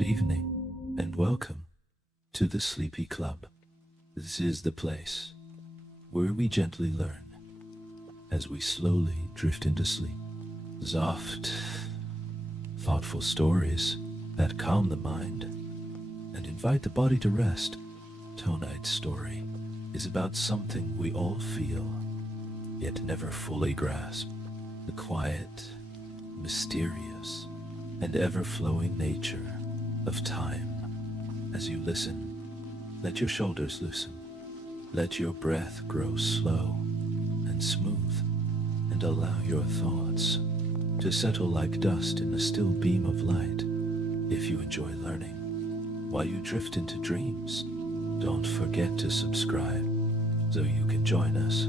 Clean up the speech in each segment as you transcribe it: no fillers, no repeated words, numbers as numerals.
Good evening, and welcome to the Sleepy Club. This is the place where we gently learn as we slowly drift into sleep. Soft, thoughtful stories that calm the mind and invite the body to rest. Tonight's story is about something we all feel, yet never fully grasp: the quiet, mysterious, and ever-flowing nature of time. As you listen, let your shoulders loosen, let your breath grow slow and smooth, and allow your thoughts to settle like dust in a still beam of light. If you enjoy learning while you drift into dreams, don't forget to subscribe so you can join us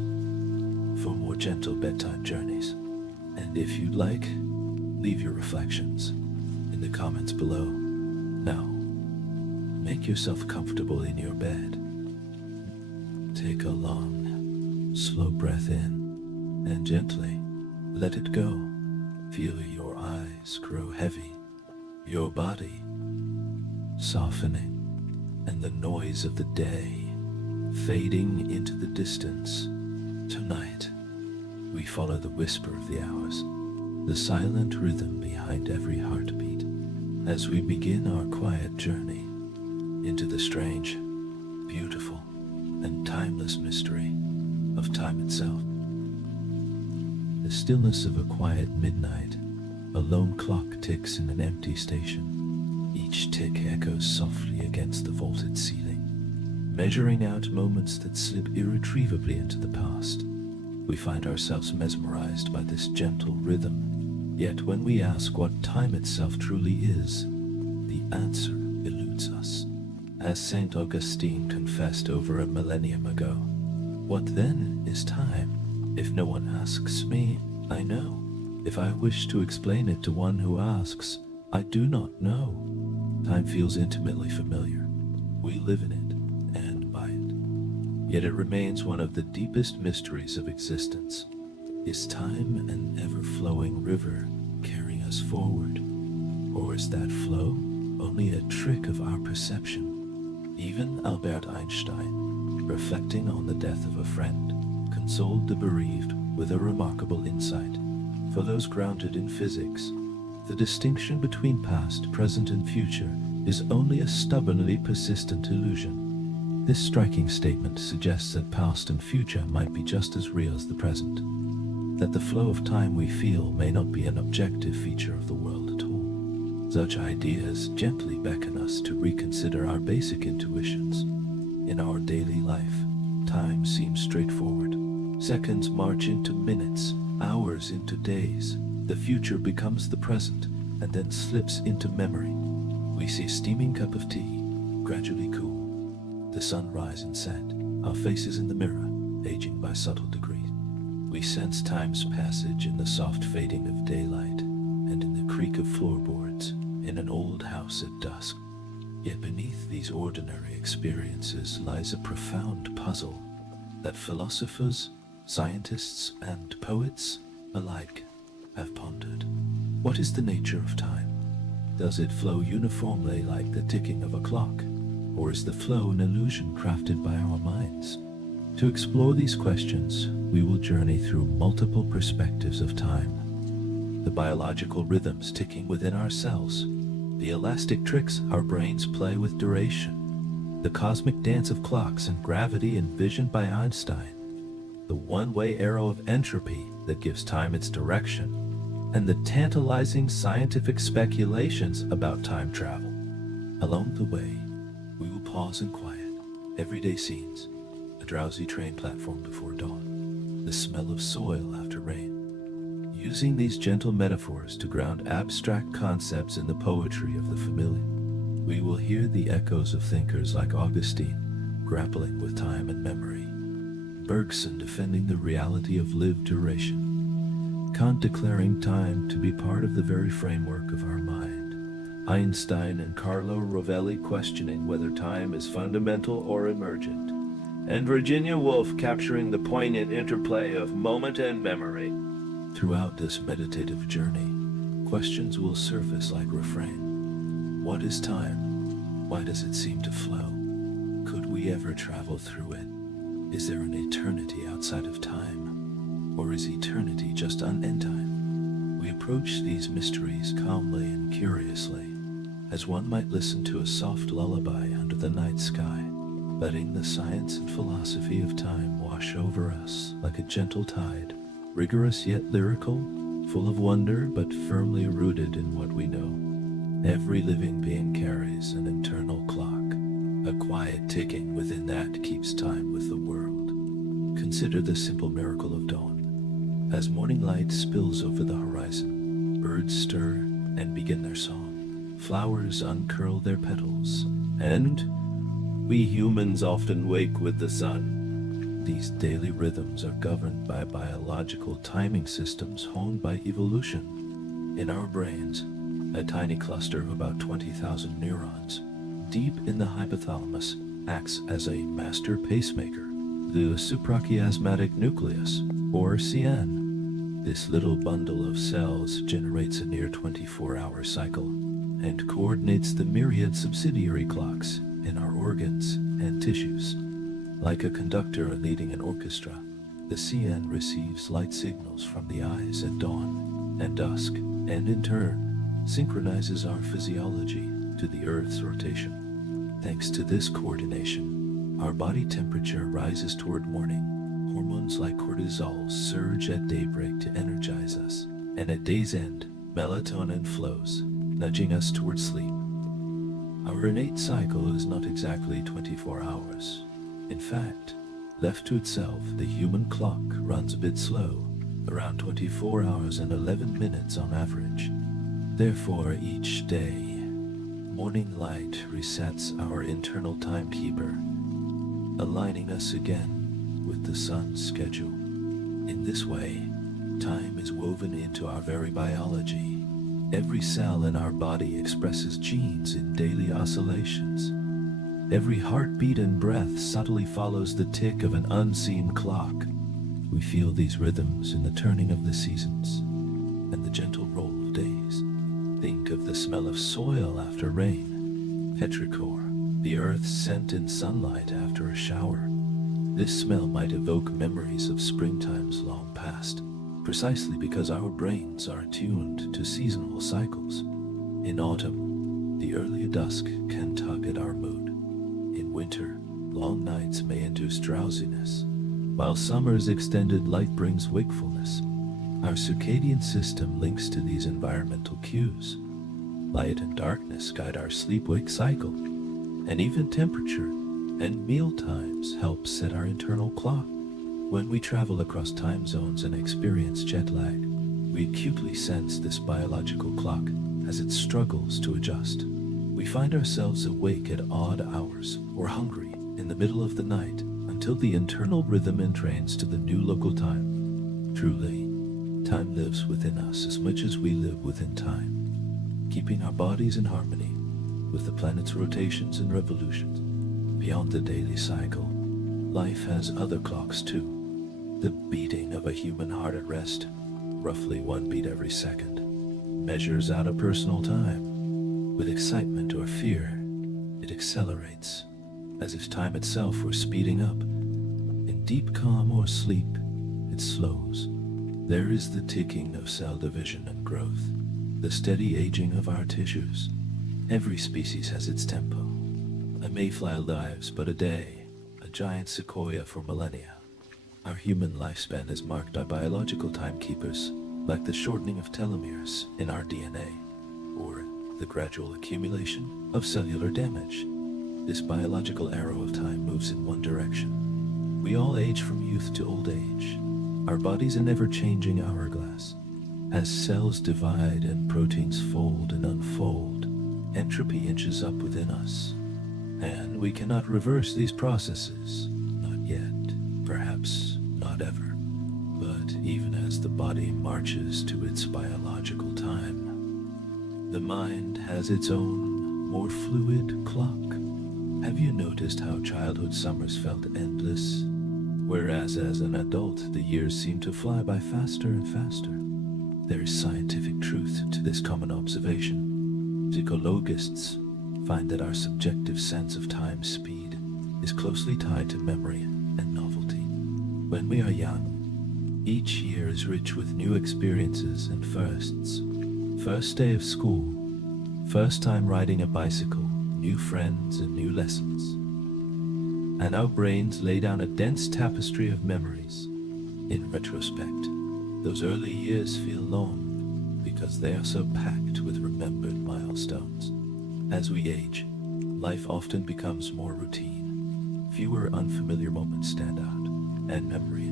for more gentle bedtime journeys. And if you'd like, leave your reflections in the comments below. Now, make yourself comfortable in your bed. Take a long, slow breath in and gently let it go. Feel your eyes grow heavy, your body softening, and the noise of the day fading into the distance. Tonight, we follow the whisper of the hours, the silent rhythm behind every heartbeat, as we begin our quiet journey into the strange, beautiful, and timeless mystery of time itself. The stillness of a quiet midnight, a lone clock ticks in an empty station. Each tick echoes softly against the vaulted ceiling, measuring out moments that slip irretrievably into the past. We find ourselves mesmerized by this gentle rhythm, yet when we ask what time itself truly is, the answer eludes us. As Saint Augustine confessed over a millennium ago, "What then is time? If no one asks me, I know. If I wish to explain it to one who asks, I do not know." Time feels intimately familiar. We live in it and by it. Yet it remains one of the deepest mysteries of existence. Is time an ever-flowing river carrying us forward? Or is that flow only a trick of our perception? Even Albert Einstein, reflecting on the death of a friend, consoled the bereaved with a remarkable insight. For those grounded in physics, the distinction between past, present, and future is only a stubbornly persistent illusion. This striking statement suggests that past and future might be just as real as the present, that the flow of time we feel may not be an objective feature of the world at all. Such ideas gently beckon us to reconsider our basic intuitions. In our daily life, time seems straightforward. Seconds march into minutes, hours into days. The future becomes the present and then slips into memory. We see a steaming cup of tea gradually cool, the sun rise and set, our faces in the mirror aging by subtle degrees. We sense time's passage in the soft fading of daylight and in the creak of floorboards in an old house at dusk. Yet beneath these ordinary experiences lies a profound puzzle that philosophers, scientists, and poets alike have pondered. What is the nature of time? Does it flow uniformly like the ticking of a clock, or is the flow an illusion crafted by our minds? To explore these questions, we will journey through multiple perspectives of time. The biological rhythms ticking within our cells, the elastic tricks our brains play with duration, the cosmic dance of clocks and gravity envisioned by Einstein, the one-way arrow of entropy that gives time its direction, and the tantalizing scientific speculations about time travel. Along the way, we will pause in quiet, everyday scenes, a drowsy train platform before dawn, the smell of soil after rain. Using these gentle metaphors to ground abstract concepts in the poetry of the familiar, we will hear the echoes of thinkers like Augustine grappling with time and memory, Bergson defending the reality of lived duration, Kant declaring time to be part of the very framework of our mind, Einstein and Carlo Rovelli questioning whether time is fundamental or emergent, and Virginia Woolf capturing the poignant interplay of moment and memory. Throughout this meditative journey, questions will surface like refrain. What is time? Why does it seem to flow? Could we ever travel through it? Is there an eternity outside of time? Or is eternity just unend time? We approach these mysteries calmly and curiously, as one might listen to a soft lullaby under the night sky, letting the science and philosophy of time wash over us like a gentle tide, rigorous yet lyrical, full of wonder but firmly rooted in what we know. Every living being carries an internal clock, a quiet ticking within that keeps time with the world. Consider the simple miracle of dawn. As morning light spills over the horizon, birds stir and begin their song. Flowers uncurl their petals, and we humans often wake with the sun. These daily rhythms are governed by biological timing systems honed by evolution. In our brains, a tiny cluster of about 20,000 neurons, deep in the hypothalamus, acts as a master pacemaker, the suprachiasmatic nucleus, or CN. This little bundle of cells generates a near 24-hour cycle and coordinates the myriad subsidiary clocks in our organs and tissues. Like a conductor leading an orchestra, the CN receives light signals from the eyes at dawn and dusk, and in turn, synchronizes our physiology to the Earth's rotation. Thanks to this coordination, our body temperature rises toward morning. Hormones like cortisol surge at daybreak to energize us, and at day's end, melatonin flows, nudging us toward sleep. Our innate cycle is not exactly 24 hours. In fact, left to itself, the human clock runs a bit slow, around 24 hours and 11 minutes on average. Therefore, each day, morning light resets our internal timekeeper, aligning us again with the sun's schedule. In this way, time is woven into our very biology. Every cell in our body expresses genes in daily oscillations. Every heartbeat and breath subtly follows the tick of an unseen clock. We feel these rhythms in the turning of the seasons and the gentle roll of days. Think of the smell of soil after rain, petrichor, the earth's scent in sunlight after a shower. This smell might evoke memories of springtimes long past, precisely because our brains are attuned to seasonal cycles. In autumn, the early dusk can tug at our mood. In winter, long nights may induce drowsiness, while summer's extended light brings wakefulness. Our circadian system links to these environmental cues. Light and darkness guide our sleep-wake cycle, and even temperature and meal times help set our internal clock. When we travel across time zones and experience jet lag, we acutely sense this biological clock as it struggles to adjust. We find ourselves awake at odd hours or hungry in the middle of the night until the internal rhythm entrains to the new local time. Truly, time lives within us as much as we live within time, keeping our bodies in harmony with the planet's rotations and revolutions. Beyond the daily cycle, life has other clocks too. The beating of a human heart at rest, roughly one beat every second, measures out a personal time. With excitement or fear, it accelerates, as if time itself were speeding up. In deep calm or sleep, it slows. There is the ticking of cell division and growth, the steady aging of our tissues. Every species has its tempo. A mayfly lives but a day, a giant sequoia for millennia. Our human lifespan is marked by biological timekeepers, like the shortening of telomeres in our DNA, or the gradual accumulation of cellular damage. This biological arrow of time moves in one direction. We all age from youth to old age. Our body's an ever-changing hourglass. As cells divide and proteins fold and unfold, entropy inches up within us. And we cannot reverse these processes. Not yet. Perhaps not ever. But even as the body marches to its biological time, the mind has its own, more fluid clock. Have you noticed how childhood summers felt endless, whereas as an adult the years seem to fly by faster and faster? There is scientific truth to this common observation. Psychologists find that our subjective sense of time speed is closely tied to memory and novelty. When we are young, each year is rich with new experiences and firsts. First day of school, first time riding a bicycle, new friends and new lessons. And our brains lay down a dense tapestry of memories. In retrospect, those early years feel long because they are so packed with remembered milestones. As we age, life often becomes more routine. Fewer unfamiliar moments stand out, and memory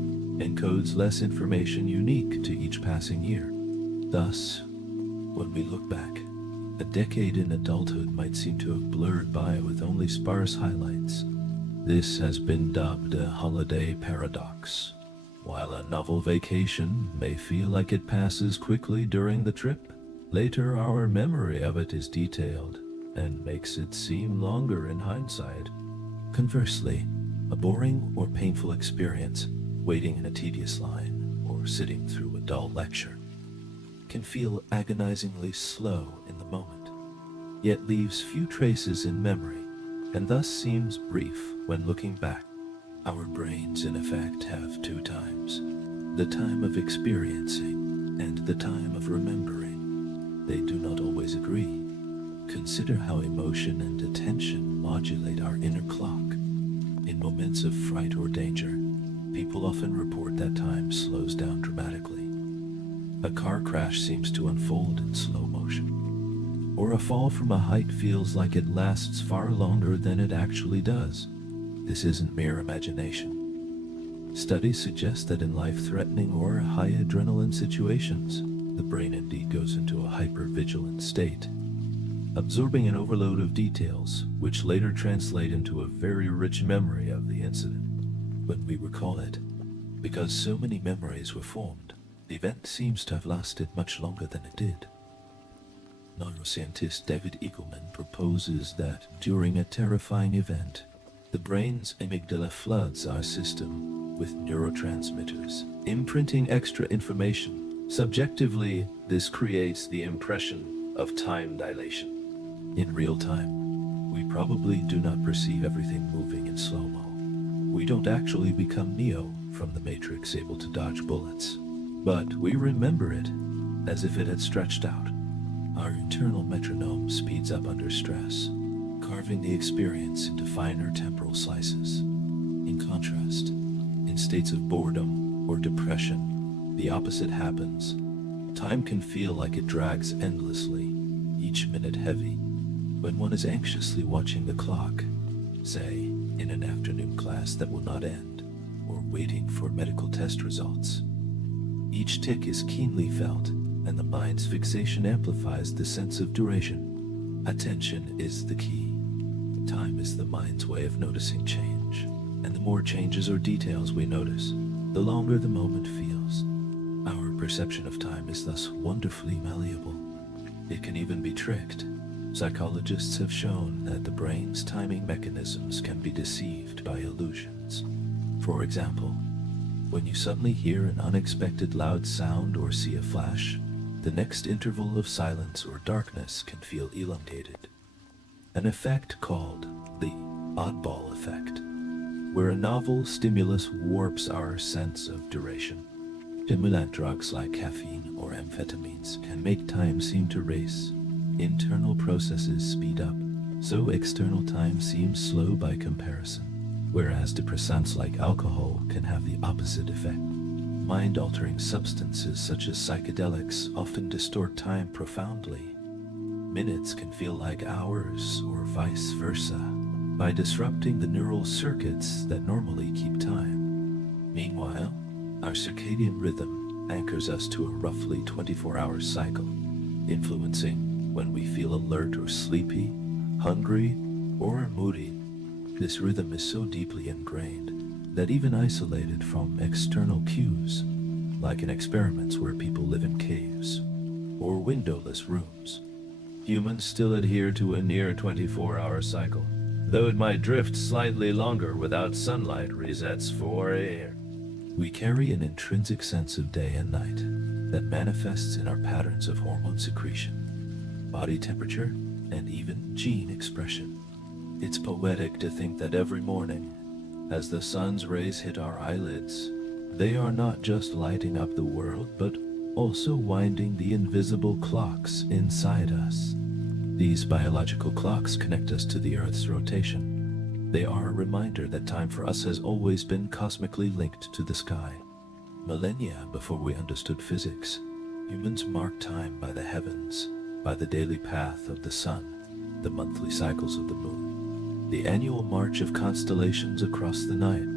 encodes less information unique to each passing year. Thus, when we look back, a decade in adulthood might seem to have blurred by with only sparse highlights. This has been dubbed a holiday paradox. While a novel vacation may feel like it passes quickly during the trip, later our memory of it is detailed and makes it seem longer in hindsight. Conversely, a boring or painful experience, waiting in a tedious line or sitting through a dull lecture, can feel agonizingly slow in the moment, yet leaves few traces in memory and thus seems brief when looking back. Our brains, in effect, have two times: the time of experiencing and the time of remembering. They do not always agree. Consider how emotion and attention modulate our inner clock. In moments of fright or danger, people often report that time slows down dramatically. A car crash seems to unfold in slow motion, or a fall from a height feels like it lasts far longer than it actually does. This isn't mere imagination. Studies suggest that in life-threatening or high adrenaline situations, the brain indeed goes into a hyper-vigilant state, absorbing an overload of details, which later translate into a very rich memory of the incident. When we recall it, because so many memories were formed, the event seems to have lasted much longer than it did. Neuroscientist David Eagleman proposes that during a terrifying event, the brain's amygdala floods our system with neurotransmitters, imprinting extra information. Subjectively, this creates the impression of time dilation. In real time, we probably do not perceive everything moving in slow-mo. We don't actually become Neo from the Matrix, able to dodge bullets, but we remember it as if it had stretched out. Our internal metronome speeds up under stress, carving the experience into finer temporal slices. In contrast, in states of boredom or depression, the opposite happens. Time can feel like it drags endlessly, each minute heavy. When one is anxiously watching the clock, say, in an afternoon class that will not end, or waiting for medical test results, each tick is keenly felt, and the mind's fixation amplifies the sense of duration. Attention is the key. Time is the mind's way of noticing change, and the more changes or details we notice, the longer the moment feels. Our perception of time is thus wonderfully malleable. It can even be tricked. Psychologists have shown that the brain's timing mechanisms can be deceived by illusions. For example, when you suddenly hear an unexpected loud sound or see a flash, the next interval of silence or darkness can feel elongated. An effect called the oddball effect, where a novel stimulus warps our sense of duration. Stimulant drugs like caffeine or amphetamines can make time seem to race. Internal processes speed up, so external time seems slow by comparison, whereas depressants like alcohol can have the opposite effect. Mind-altering substances such as psychedelics often distort time profoundly. Minutes can feel like hours, or vice versa, by disrupting the neural circuits that normally keep time. Meanwhile, our circadian rhythm anchors us to a roughly 24-hour cycle, influencing when we feel alert or sleepy, hungry, or moody. This rhythm is so deeply ingrained that even isolated from external cues, like in experiments where people live in caves or windowless rooms, humans still adhere to a near 24-hour cycle, though it might drift slightly longer without sunlight resets 4 a.m. We carry an intrinsic sense of day and night that manifests in our patterns of hormone secretion, body temperature, and even gene expression. It's poetic to think that every morning, as the sun's rays hit our eyelids, they are not just lighting up the world, but also winding the invisible clocks inside us. These biological clocks connect us to the Earth's rotation. They are a reminder that time for us has always been cosmically linked to the sky. Millennia before we understood physics, humans marked time by the heavens, by the daily path of the sun, the monthly cycles of the moon, the annual march of constellations across the night.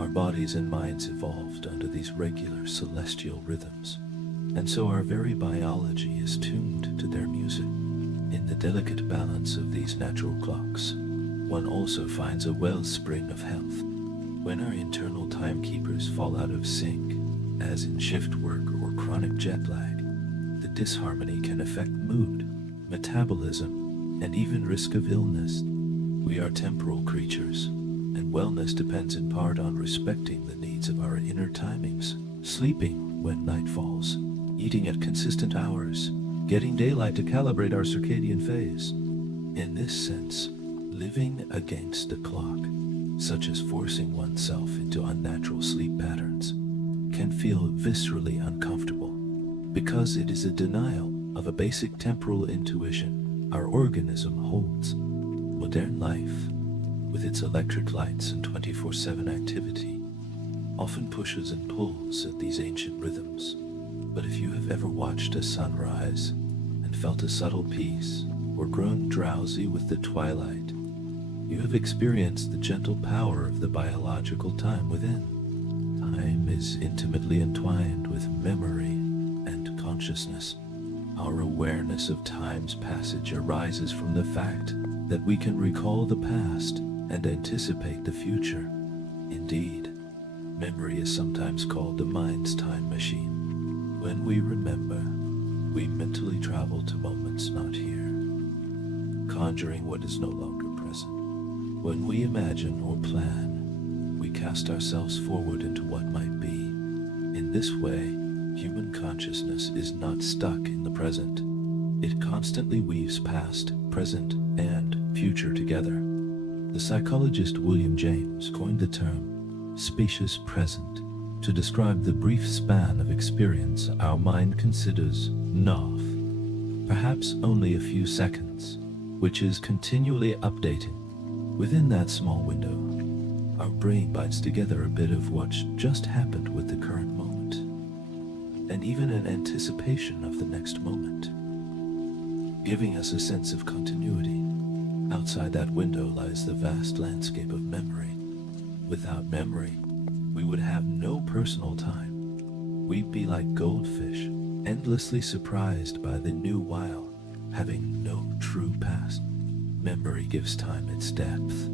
Our bodies and minds evolved under these regular celestial rhythms, and so our very biology is tuned to their music. In the delicate balance of these natural clocks, one also finds a wellspring of health. When our internal timekeepers fall out of sync, as in shift work or chronic jet lag, the disharmony can affect mood, metabolism, and even risk of illness. We are temporal creatures, and wellness depends in part on respecting the needs of our inner timings, sleeping when night falls, eating at consistent hours, getting daylight to calibrate our circadian phase. In this sense, living against the clock, such as forcing oneself into unnatural sleep patterns, can feel viscerally uncomfortable because it is a denial of a basic temporal intuition our organism holds. Modern life, with its electric lights and 24/7 activity, often pushes and pulls at these ancient rhythms. But if you have ever watched a sunrise and felt a subtle peace, or grown drowsy with the twilight, you have experienced the gentle power of the biological time within. Time is intimately entwined with memory and consciousness. Our awareness of time's passage arises from the fact that we can recall the past and anticipate the future. Indeed, memory is sometimes called the mind's time machine. When we remember, we mentally travel to moments not here, conjuring what is no longer present. When we imagine or plan, we cast ourselves forward into what might be. In this way, human consciousness is not stuck in the present. It constantly weaves past, present, and future together. The psychologist William James coined the term spacious present to describe the brief span of experience our mind considers enough, perhaps only a few seconds, which is continually updating. Within that small window, our brain binds together a bit of what's just happened with the current moment, and even an anticipation of the next moment, giving us a sense of continuity. Outside that window lies the vast landscape of memory. Without memory, we would have no personal time. We'd be like goldfish, endlessly surprised by the new while having no true past. Memory gives time its depth.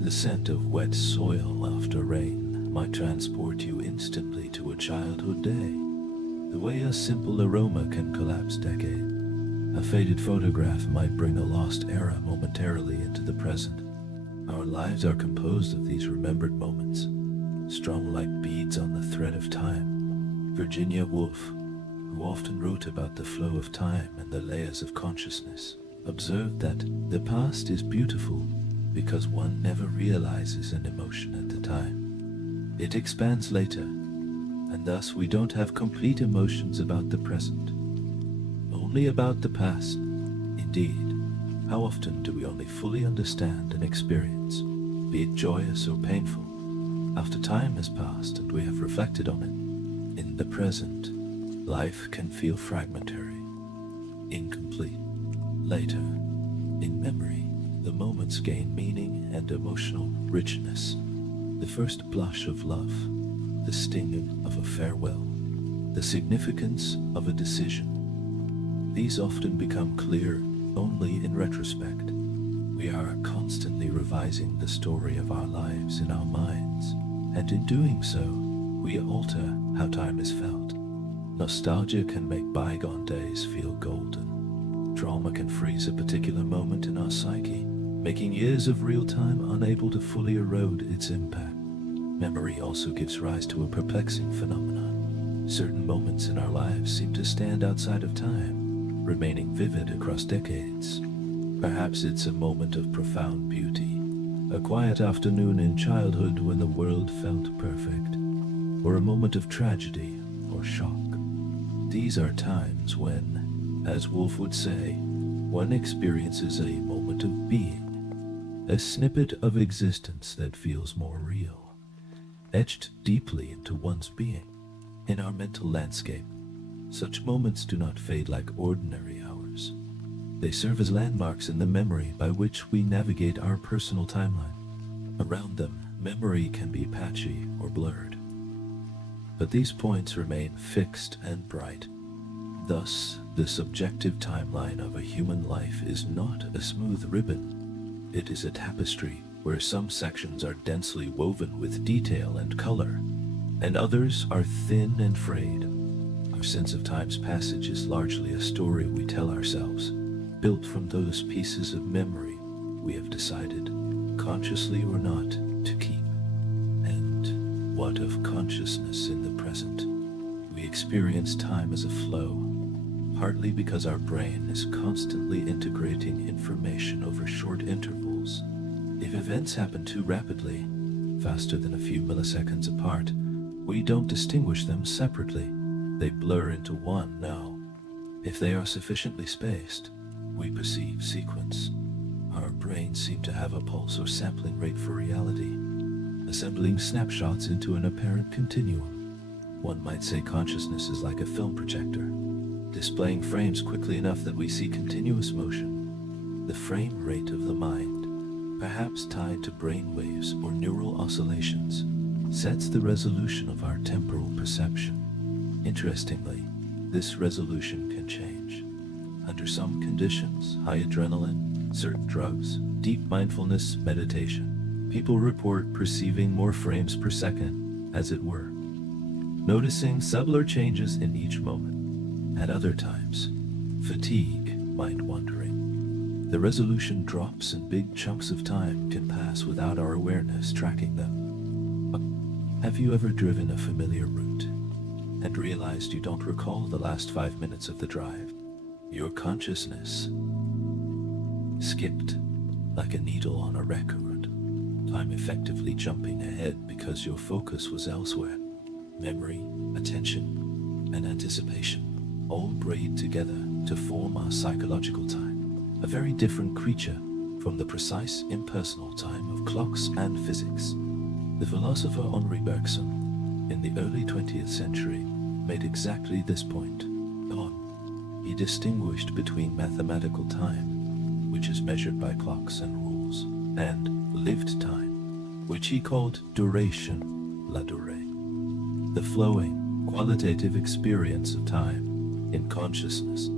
The scent of wet soil after rain might transport you instantly to a childhood day, the way a simple aroma can collapse decades. A faded photograph might bring a lost era momentarily into the present. Our lives are composed of these remembered moments, strung like beads on the thread of time. Virginia Woolf, who often wrote about the flow of time and the layers of consciousness, observed that the past is beautiful because one never realizes an emotion at the time. It expands later, and thus we don't have complete emotions about the present, only about the past. Indeed, how often do we only fully understand an experience, be it joyous or painful, after time has passed and we have reflected on it? In the present, life can feel fragmentary, incomplete. Later, in memory, the moments gain meaning and emotional richness. The first blush of love, the sting of a farewell, the significance of a decision. These often become clear only in retrospect. We are constantly revising the story of our lives in our minds, and in doing so, we alter how time is felt. Nostalgia can make bygone days feel golden. Trauma can freeze a particular moment in our psyche, making years of real time unable to fully erode its impact. Memory also gives rise to a perplexing phenomenon. Certain moments in our lives seem to stand outside of time, remaining vivid across decades. Perhaps it's a moment of profound beauty, a quiet afternoon in childhood when the world felt perfect, or a moment of tragedy or shock. These are times when, as Wolf would say, one experiences a moment of being, a snippet of existence that feels more real, etched deeply into one's being. In our mental landscape, such moments do not fade like ordinary hours. They serve as landmarks in the memory by which we navigate our personal timeline. Around them, memory can be patchy or blurred, but these points remain fixed and bright. Thus, the subjective timeline of a human life is not a smooth ribbon. It is a tapestry where some sections are densely woven with detail and color, and others are thin and frayed. Our sense of time's passage is largely a story we tell ourselves, built from those pieces of memory we have decided, consciously or not, to keep. And what of consciousness in the present? We experience time as a flow, partly because our brain is constantly integrating information over short intervals. If events happen too rapidly, faster than a few milliseconds apart, we don't distinguish them separately. They blur into one now. If they are sufficiently spaced, we perceive sequence. Our brains seem to have a pulse or sampling rate for reality, assembling snapshots into an apparent continuum. One might say consciousness is like a film projector, displaying frames quickly enough that we see continuous motion. The frame rate of the mind, perhaps tied to brain waves or neural oscillations, sets the resolution of our temporal perception. Interestingly, this resolution can change. Under some conditions, high adrenaline, certain drugs, deep mindfulness, meditation, people report perceiving more frames per second, as it were, noticing subtler changes in each moment. At other times, fatigue, mind-wandering, the resolution drops and big chunks of time can pass without our awareness tracking them. Have you ever driven a familiar route and realized you don't recall the last 5 minutes of the drive? Your consciousness skipped like a needle on a record, time effectively jumping ahead because your focus was elsewhere. Memory, attention, and anticipation all braid together to form our psychological time, a very different creature from the precise impersonal time of clocks and physics. The philosopher Henri Bergson, in the early 20th century, made exactly this point. He distinguished between mathematical time, which is measured by clocks and rules, and lived time, which he called duration, la durée, the flowing, qualitative experience of time in consciousness.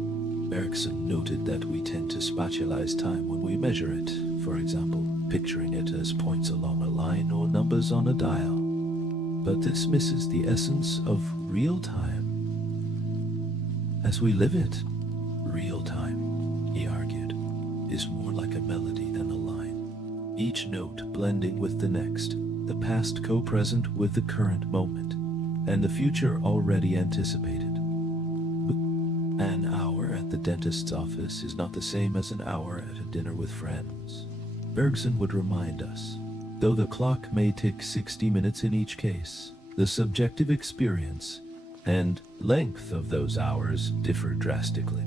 Bergson noted that we tend to spatialize time when we measure it, for example, picturing it as points along a line or numbers on a dial. But this misses the essence of real time as we live it. Real time, he argued, is more like a melody than a line, each note blending with the next, the past co-present with the current moment, and the future already anticipated. An hour at the dentist's office is not the same as an hour at a dinner with friends. Bergson would remind us, though the clock may tick 60 minutes in each case, the subjective experience and length of those hours differ drastically.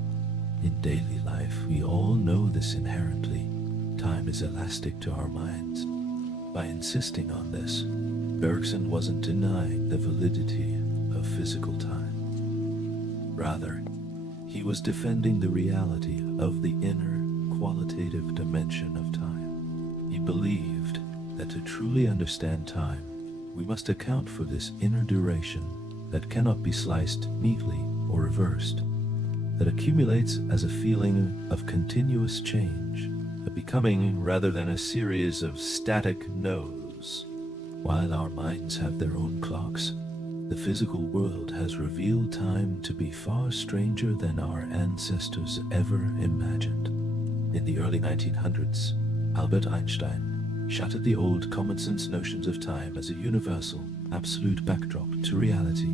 In daily life, we all know this inherently. Time is elastic to our minds. By insisting on this, Bergson wasn't denying the validity of physical time. Rather, he was defending the reality of the inner, qualitative dimension of time. He believed that to truly understand time, we must account for this inner duration that cannot be sliced neatly or reversed, that accumulates as a feeling of continuous change, a becoming rather than a series of static no's. While our minds have their own clocks, the physical world has revealed time to be far stranger than our ancestors ever imagined. In the early 1900s, Albert Einstein shattered the old common-sense notions of time as a universal, absolute backdrop to reality.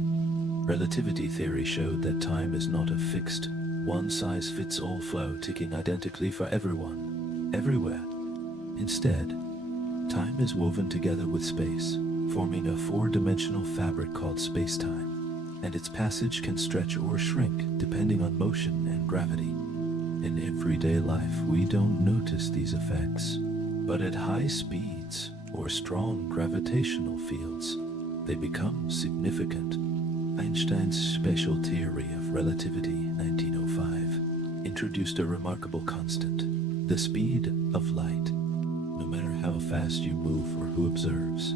Relativity theory showed that time is not a fixed, one-size-fits-all flow ticking identically for everyone. everywhere. Instead, time is woven together with space, forming a four-dimensional fabric called space-time, and its passage can stretch or shrink depending on motion and gravity. In everyday life, we don't notice these effects, but at high speeds or strong gravitational fields, they become significant. Einstein's special theory of relativity, 1905, introduced a remarkable constant: the speed of light. No matter how fast you move or who observes,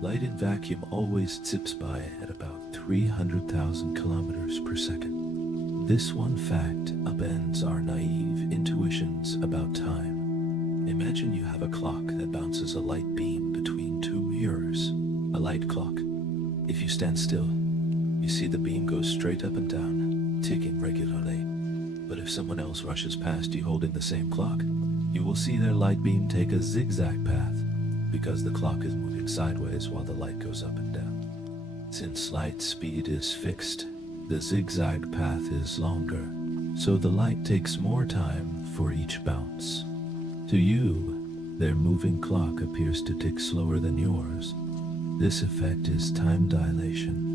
light in vacuum always zips by at about 300,000 kilometers per second. This one fact upends our naive intuitions about time. Imagine you have a clock that bounces a light beam between two mirrors, a light clock. If you stand still, you see the beam go straight up and down, ticking regularly. But if someone else rushes past you holding the same clock, you will see their light beam take a zigzag path, because the clock is moving sideways while the light goes up and down. Since light speed is fixed, the zigzag path is longer, so the light takes more time for each bounce. To you, their moving clock appears to tick slower than yours. This effect is time dilation.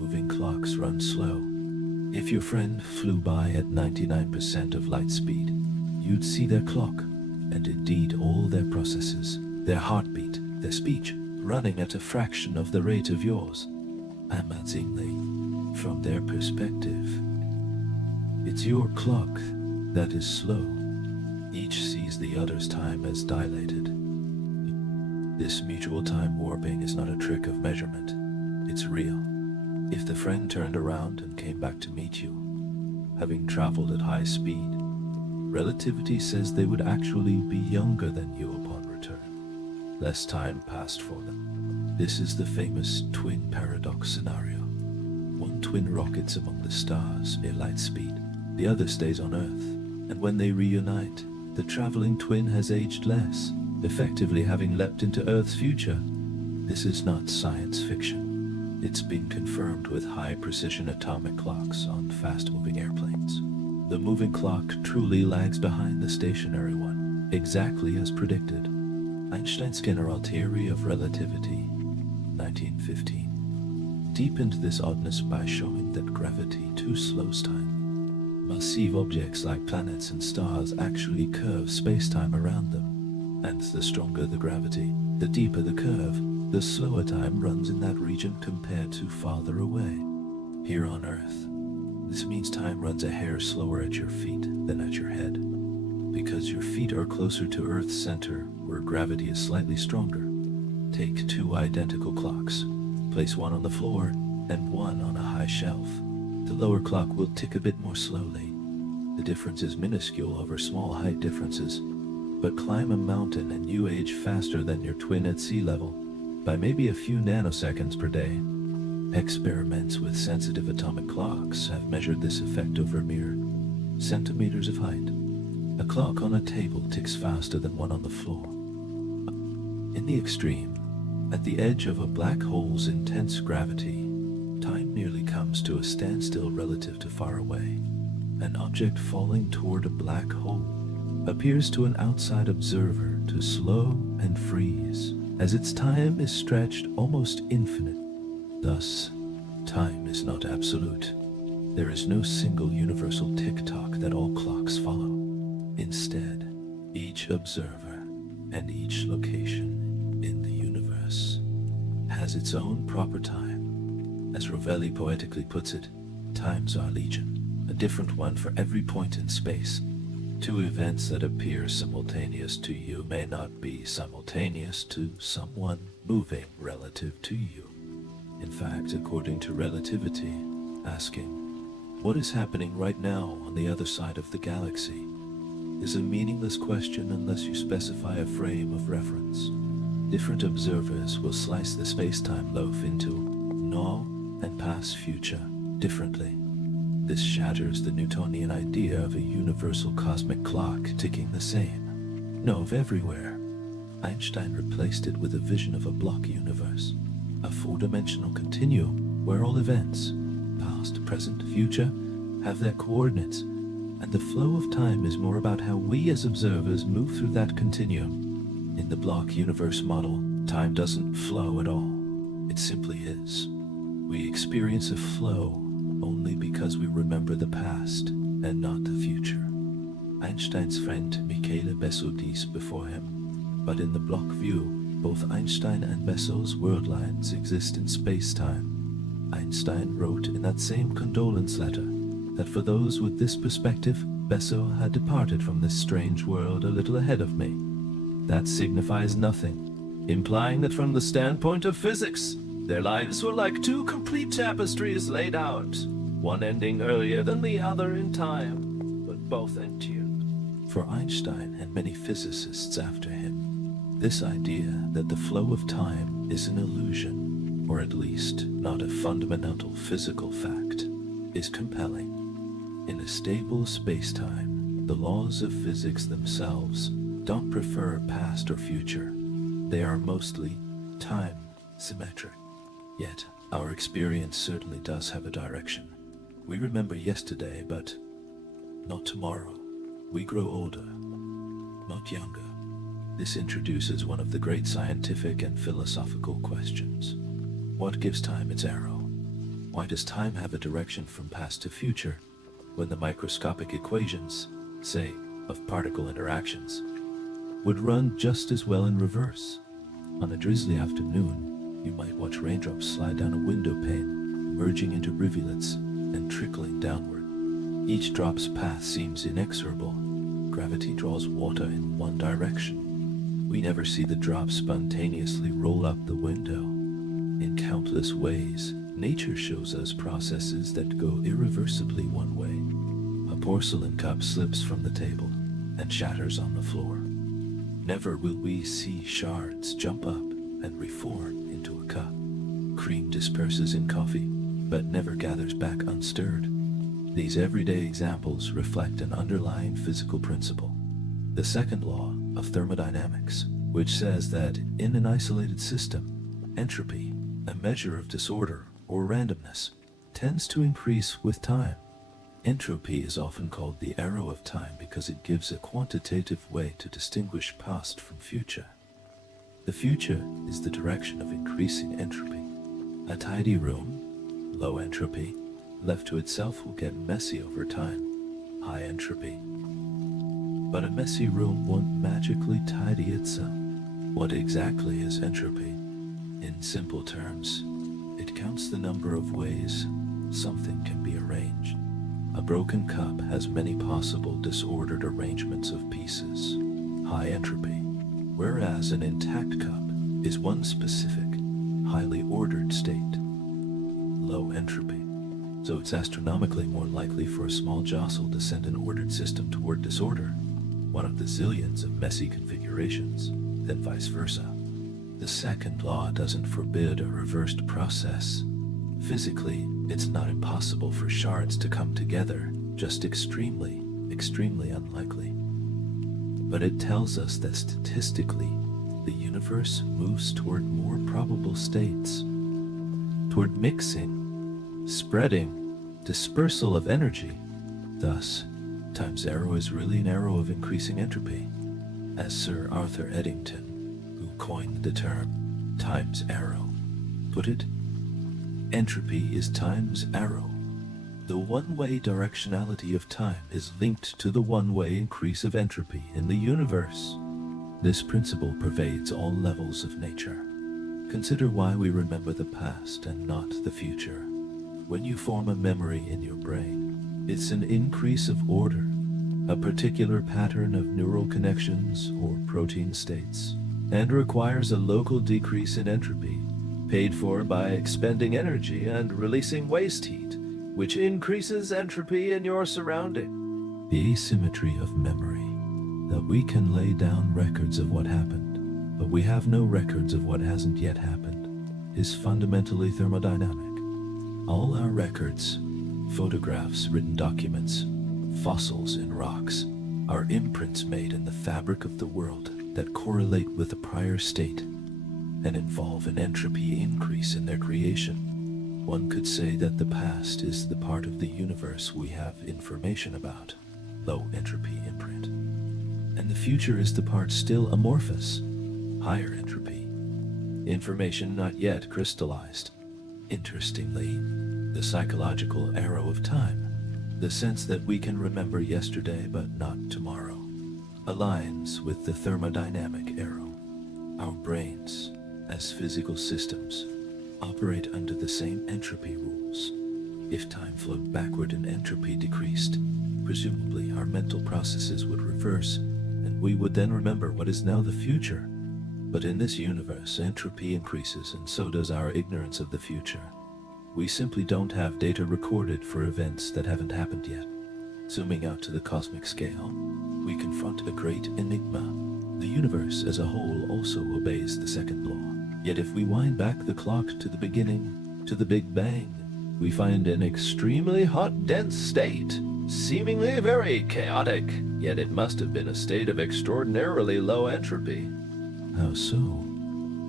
Moving clocks run slow. If your friend flew by at 99% of light speed, you'd see their clock, and indeed all their processes, their heartbeat, their speech, running at a fraction of the rate of yours. Amazingly, from their perspective, it's your clock that is slow. Each sees the other's time as dilated. This mutual time warping is not a trick of measurement. It's real. If the friend turned around and came back to meet you, having traveled at high speed, relativity says they would actually be younger than you upon return. Less time passed for them. This is the famous twin paradox scenario. One twin rockets among the stars near light speed, the other stays on Earth, and when they reunite, the traveling twin has aged less, effectively having leapt into Earth's future. This is not science fiction. It's been confirmed with high-precision atomic clocks on fast-moving airplanes. The moving clock truly lags behind the stationary one, exactly as predicted. Einstein's general theory of relativity, 1915, deepened this oddness by showing that gravity too slows time. Massive objects like planets and stars actually curve space-time around them, and the stronger the gravity, the deeper the curve, the slower time runs in that region compared to farther away. Here on Earth, this means time runs a hair slower at your feet than at your head, because your feet are closer to Earth's center where gravity is slightly stronger. Take two identical clocks, place one on the floor and one on a high shelf. The lower clock will tick a bit more slowly. The difference is minuscule over small height differences, but climb a mountain and you age faster than your twin at sea level, by maybe a few nanoseconds per day. Experiments with sensitive atomic clocks have measured this effect over mere centimeters of height. A clock on a table ticks faster than one on the floor. In the extreme, at the edge of a black hole's intense gravity, time nearly comes to a standstill relative to far away. An object falling toward a black hole appears to an outside observer to slow and freeze, as its time is stretched almost infinite. Thus, time is not absolute. There is no single universal tick-tock that all clocks follow. Instead, each observer and each location in the universe has its own proper time. As Rovelli poetically puts it, times are legion, a different one for every point in space. Two events that appear simultaneous to you may not be simultaneous to someone moving relative to you. In fact, according to relativity, asking, what is happening right now on the other side of the galaxy, is a meaningless question unless you specify a frame of reference. Different observers will slice the space-time loaf into now and past future differently. This shatters the Newtonian idea of a universal cosmic clock ticking the same. No, of everywhere. Einstein replaced it with a vision of a block universe, a four-dimensional continuum where all events, past, present, future, have their coordinates, And the flow of time is more about how we as observers move through that continuum. In the block universe model, time doesn't flow at all. It simply is. We experience a flow only because we remember the past and not the future. Einstein's friend Michele Besso dies before him, but in the block view, both Einstein and Besso's world lines exist in space-time. Einstein wrote in that same condolence letter that for those with this perspective, Besso had departed from this strange world a little ahead of me. That signifies nothing, implying that from the standpoint of physics, their lives were like two complete tapestries laid out, one ending earlier than the other in time, but both entuned. For Einstein and many physicists after him, this idea that the flow of time is an illusion, or at least not a fundamental physical fact, is compelling. In a stable space-time, the laws of physics themselves don't prefer past or future. They are mostly time-symmetric. Yet, our experience certainly does have a direction. We remember yesterday, but not tomorrow. We grow older, not younger. This introduces one of the great scientific and philosophical questions. What gives time its arrow? Why does time have a direction from past to future, when the microscopic equations, say, of particle interactions, would run just as well in reverse? On a drizzly afternoon, you might watch raindrops slide down a window pane, merging into rivulets and trickling downward. Each drop's path seems inexorable. Gravity draws water in one direction. We never see the drop spontaneously roll up the window. In countless ways, nature shows us processes that go irreversibly one way. A porcelain cup slips from the table and shatters on the floor. Never will we see shards jump up and reform into a cup. Cream disperses in coffee, but never gathers back unstirred. These everyday examples reflect an underlying physical principle, the second law of thermodynamics, which says that in an isolated system, entropy, a measure of disorder or randomness, tends to increase with time. Entropy is often called the arrow of time because it gives a quantitative way to distinguish past from future. The future is the direction of increasing entropy. A tidy room, low entropy, left to itself will get messy over time, high entropy. But a messy room won't magically tidy itself. What exactly is entropy? In simple terms, it counts the number of ways something can be arranged. A broken cup has many possible disordered arrangements of pieces, high entropy, whereas an intact cup is one specific, highly ordered state, low entropy. So it's astronomically more likely for a small jostle to send an ordered system toward disorder, one of the zillions of messy configurations, than vice versa. The second law doesn't forbid a reversed process. Physically, it's not impossible for shards to come together, just extremely unlikely. But it tells us that statistically, the universe moves toward more probable states, toward mixing, spreading, dispersal of energy. Thus, time's arrow is really an arrow of increasing entropy. As Sir Arthur Eddington, who coined the term time's arrow, put it, entropy is time's arrow. The one-way directionality of time is linked to the one-way increase of entropy in the universe. This principle pervades all levels of nature. Consider why we remember the past and not the future. When you form a memory in your brain, it's an increase of order, a particular pattern of neural connections or protein states, and requires a local decrease in entropy, paid for by expending energy and releasing waste heat, which increases entropy in your surrounding. The asymmetry of memory, that we can lay down records of what happened, but we have no records of what hasn't yet happened, is fundamentally thermodynamic. All our records, photographs, written documents, fossils in rocks, are imprints made in the fabric of the world that correlate with the prior state and involve an entropy increase in their creation. One could say that the past is the part of the universe we have information about. low entropy imprint. And the future is the part still amorphous, higher entropy. Information not yet crystallized. Interestingly, the psychological arrow of time, the sense that we can remember yesterday but not tomorrow, aligns with the thermodynamic arrow. Our brains, as physical systems, operate under the same entropy rules. If time flowed backward and entropy decreased, presumably our mental processes would reverse, and we would then remember what is now the future. But in this universe, entropy increases, and so does our ignorance of the future. We simply don't have data recorded for events that haven't happened yet. Zooming out to the cosmic scale, we confront a great enigma. The universe as a whole also obeys the second law. Yet if we wind back the clock to the beginning, to the Big Bang, we find an extremely hot, dense state, seemingly very chaotic, yet it must have been a state of extraordinarily low entropy. How so?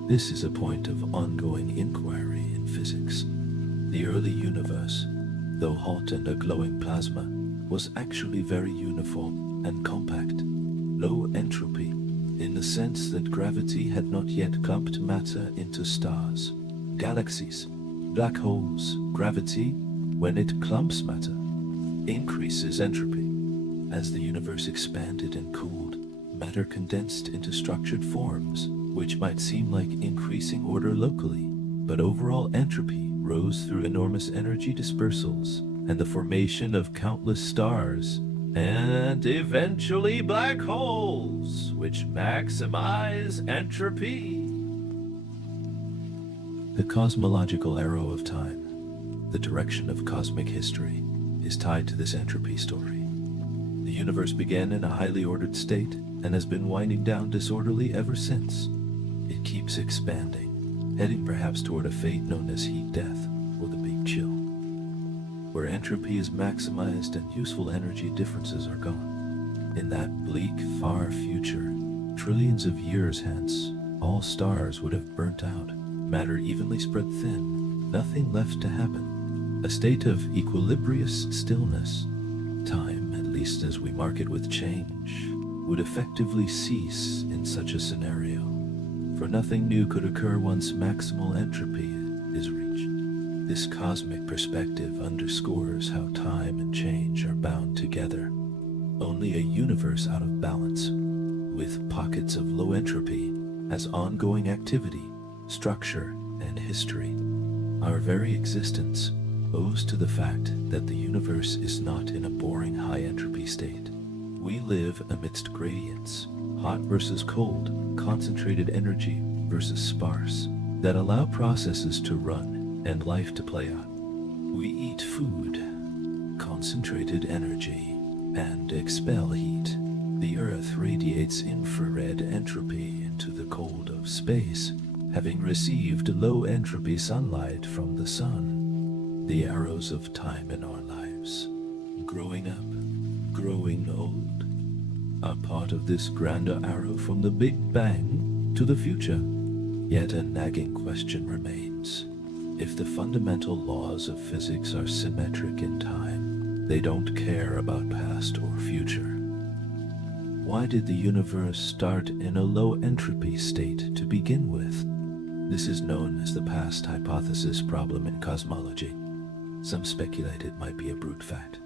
This is a point of ongoing inquiry in physics. The early universe, though hot and a glowing plasma, was actually very uniform and compact, low entropy, in the sense that gravity had not yet clumped matter into stars, galaxies, black holes. Gravity, when it clumps matter, increases entropy. As the universe expanded and cooled, matter condensed into structured forms, which might seem like increasing order locally, but overall entropy rose through enormous energy dispersals and the formation of countless stars, and eventually black holes, which maximize entropy. The cosmological arrow of time, the direction of cosmic history, is tied to this entropy story. The universe began in a highly ordered state and has been winding down disorderly ever since. It keeps expanding, heading perhaps toward a fate known as heat death or the Big Chill, where entropy is maximized and useful energy differences are gone. In that bleak, far future, trillions of years hence, all stars would have burnt out, matter evenly spread thin, nothing left to happen. A state of equilibrious stillness. Time, at least as we mark it with change, would effectively cease in such a scenario, for nothing new could occur once maximal entropy is reached. This cosmic perspective underscores how time and change are bound together. Only a universe out of balance, with pockets of low entropy, has ongoing activity, structure, and history. Our very existence owes to the fact that the universe is not in a boring high-entropy state. We live amidst gradients, hot versus cold, concentrated energy versus sparse, that allow processes to run and life to play out. We eat food, concentrated energy, and expel heat. The Earth radiates infrared entropy into the cold of space, having received low-entropy sunlight from the sun. The arrows of time in our lives, growing up, growing old, are part of this grander arrow from the Big Bang to the future. Yet a nagging question remains. If the fundamental laws of physics are symmetric in time, they don't care about past or future. Why did the universe start in a low entropy state to begin with? This is known as the past hypothesis problem in cosmology. Some speculate it might be a brute fact,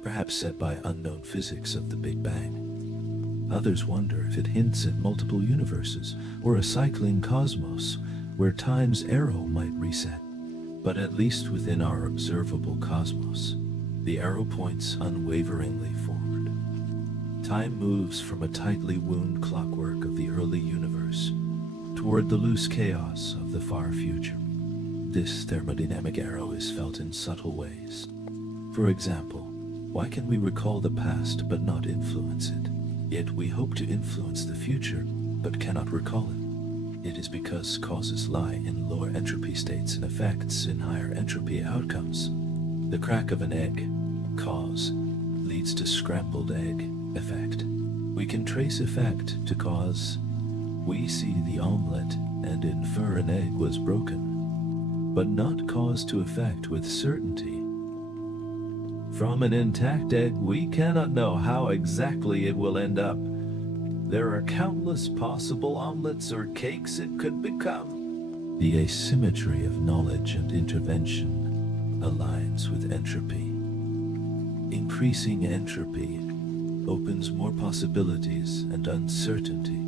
perhaps set by unknown physics of the Big Bang. Others wonder if it hints at multiple universes or a cycling cosmos where time's arrow might reset. But at least within our observable cosmos, the arrow points unwaveringly forward. Time moves from a tightly wound clockwork of the early universe toward the loose chaos of the far future. This thermodynamic arrow is felt in subtle ways. For example, why can we recall the past but not influence it? Yet we hope to influence the future but cannot recall it. It is because causes lie in lower entropy states and effects in higher entropy outcomes. The crack of an egg, cause, leads to scrambled egg, effect. We can trace effect to cause. We see the omelette and infer an egg was broken, but not cause to effect with certainty. from an intact egg, we cannot know how exactly it will end up. There are countless possible omelets or cakes it could become. The asymmetry of knowledge and intervention aligns with entropy. Increasing entropy opens more possibilities and uncertainty.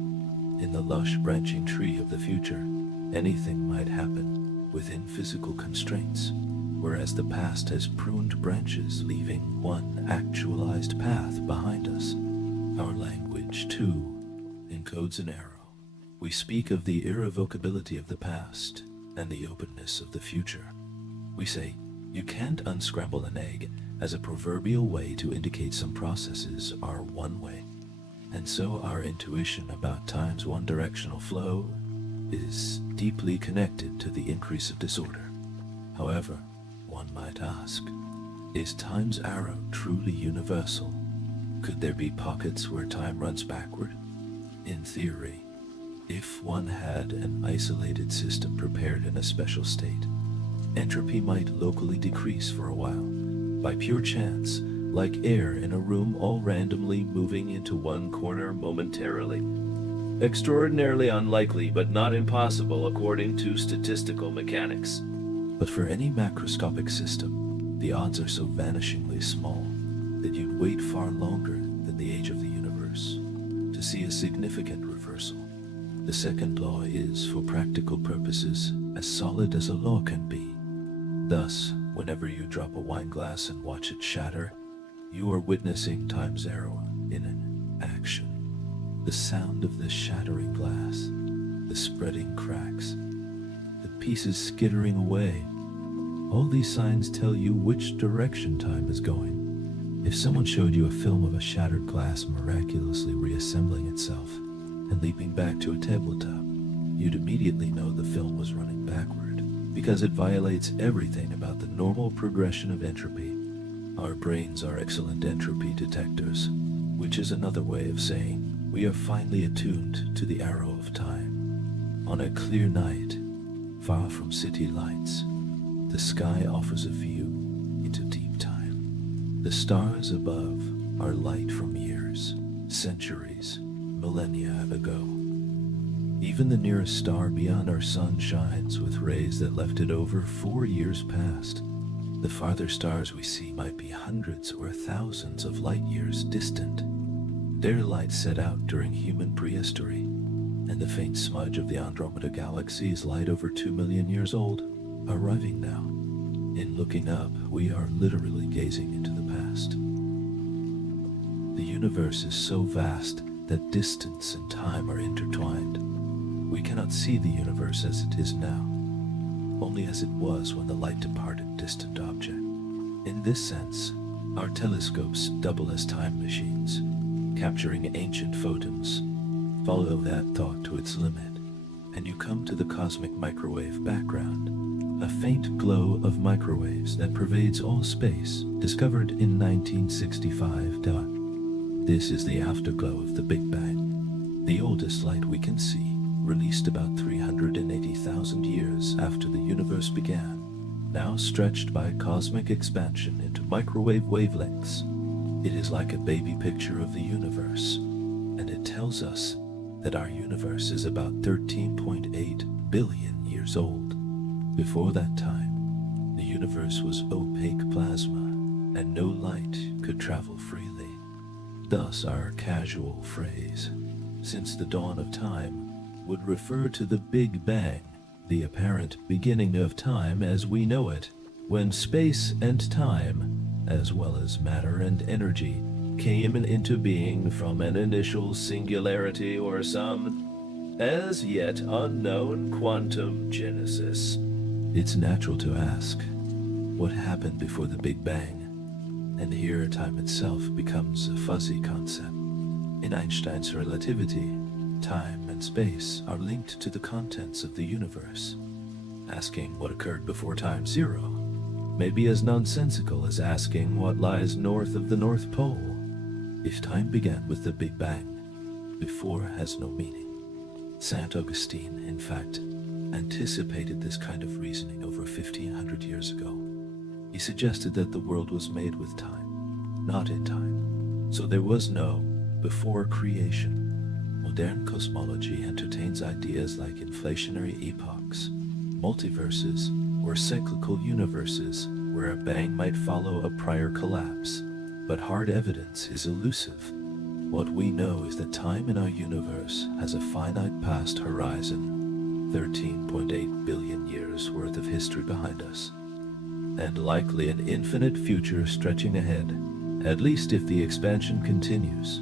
In the lush branching tree of the future, anything might happen within physical constraints, whereas the past has pruned branches, leaving one actualized path behind us. Our language, too, encodes an arrow. We speak of the irrevocability of the past and the openness of the future. We say, "You can't unscramble an egg," as a proverbial way to indicate some processes are one way. And so our intuition about time's one-directional flow is deeply connected to the increase of disorder. However, one might ask, is time's arrow truly universal? Could there be pockets where time runs backward? In theory, if one had an isolated system prepared in a special state, entropy might locally decrease for a while, by pure chance, like air in a room all randomly moving into one corner momentarily. Extraordinarily unlikely, but not impossible according to statistical mechanics. But for any macroscopic system, the odds are so vanishingly small that you'd wait far longer than the age of the universe to see a significant reversal. The second law is, for practical purposes, as solid as a law can be. Thus, whenever you drop a wine glass and watch it shatter, you are witnessing time's arrow in an action. The sound of the shattering glass, the spreading cracks, the pieces skittering away, all these signs tell you which direction time is going. If someone showed you a film of a shattered glass miraculously reassembling itself and leaping back to a tabletop, you'd immediately know the film was running backward, because it violates everything about the normal progression of entropy. Our brains are excellent entropy detectors, which is another way of saying we are finely attuned to the arrow of time. On a clear night, far from city lights, the sky offers a view into deep time. The stars above are light from years, centuries, millennia ago. Even the nearest star beyond our sun shines with rays that left it over 4 years past. The farther stars we see might be hundreds or thousands of light years distant. Their light set out during human prehistory, and the faint smudge of the Andromeda Galaxy is light over 2 million years old, arriving now. In looking up, we are literally gazing into the past. The universe is so vast that distance and time are intertwined. We cannot see the universe as it is now, only as it was when the light departed distant object. In this sense, our telescopes double as time machines, capturing ancient photons. Follow that thought to its limit, and you come to the cosmic microwave background, a faint glow of microwaves that pervades all space, discovered in 1965. This is the afterglow of the Big Bang, the oldest light we can see, released about 380,000 years after the universe began, now stretched by cosmic expansion into microwave wavelengths. It is like a baby picture of the universe, and it tells us that our universe is about 13.8 billion years old. Before that time, the universe was opaque plasma, and no light could travel freely. Thus our casual phrase, "since the dawn of time," would refer to the Big Bang, the apparent beginning of time as we know it, when space and time, as well as matter and energy, came into being from an initial singularity or some as yet unknown quantum genesis. It's natural to ask, what happened before the Big Bang? And here time itself becomes a fuzzy concept. In Einstein's relativity, time and space are linked to the contents of the universe. Asking what occurred before time zero may be as nonsensical as asking what lies north of the North Pole. If time began with the Big Bang, before has no meaning. St. Augustine, in fact, anticipated this kind of reasoning over 1,500 years ago. He suggested that the world was made with time, not in time. So there was no before creation. Modern cosmology entertains ideas like inflationary epochs, multiverses, or cyclical universes where a bang might follow a prior collapse. But hard evidence is elusive. What we know is that time in our universe has a finite past horizon, 13.8 billion years worth of history behind us, and likely an infinite future stretching ahead, at least if the expansion continues.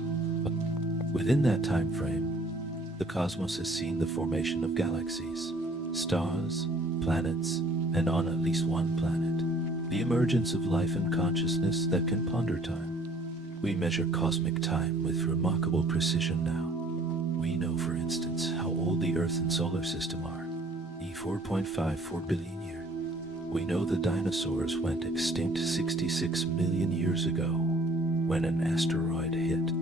Within that time frame, the cosmos has seen the formation of galaxies, stars, planets, and on at least one planet, the emergence of life and consciousness that can ponder time. We measure cosmic time with remarkable precision now. We know, for instance, how old the Earth and solar system are, 4.54 billion years. We know the dinosaurs went extinct 66 million years ago when an asteroid hit.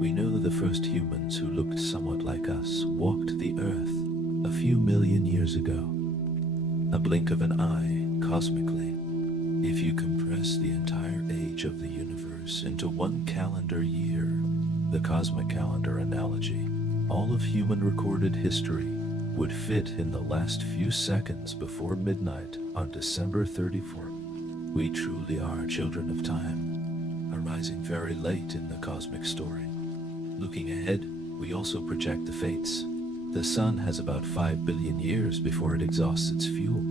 We know the first humans who looked somewhat like us walked the Earth a few million years ago. A blink of an eye, cosmically, if you compress the entire age of the universe into one calendar year, the cosmic calendar analogy, all of human recorded history would fit in the last few seconds before midnight on December 34th. We truly are children of time, arising very late in the cosmic story. Looking ahead, we also project the fates. The sun has about 5 billion years before it exhausts its fuel.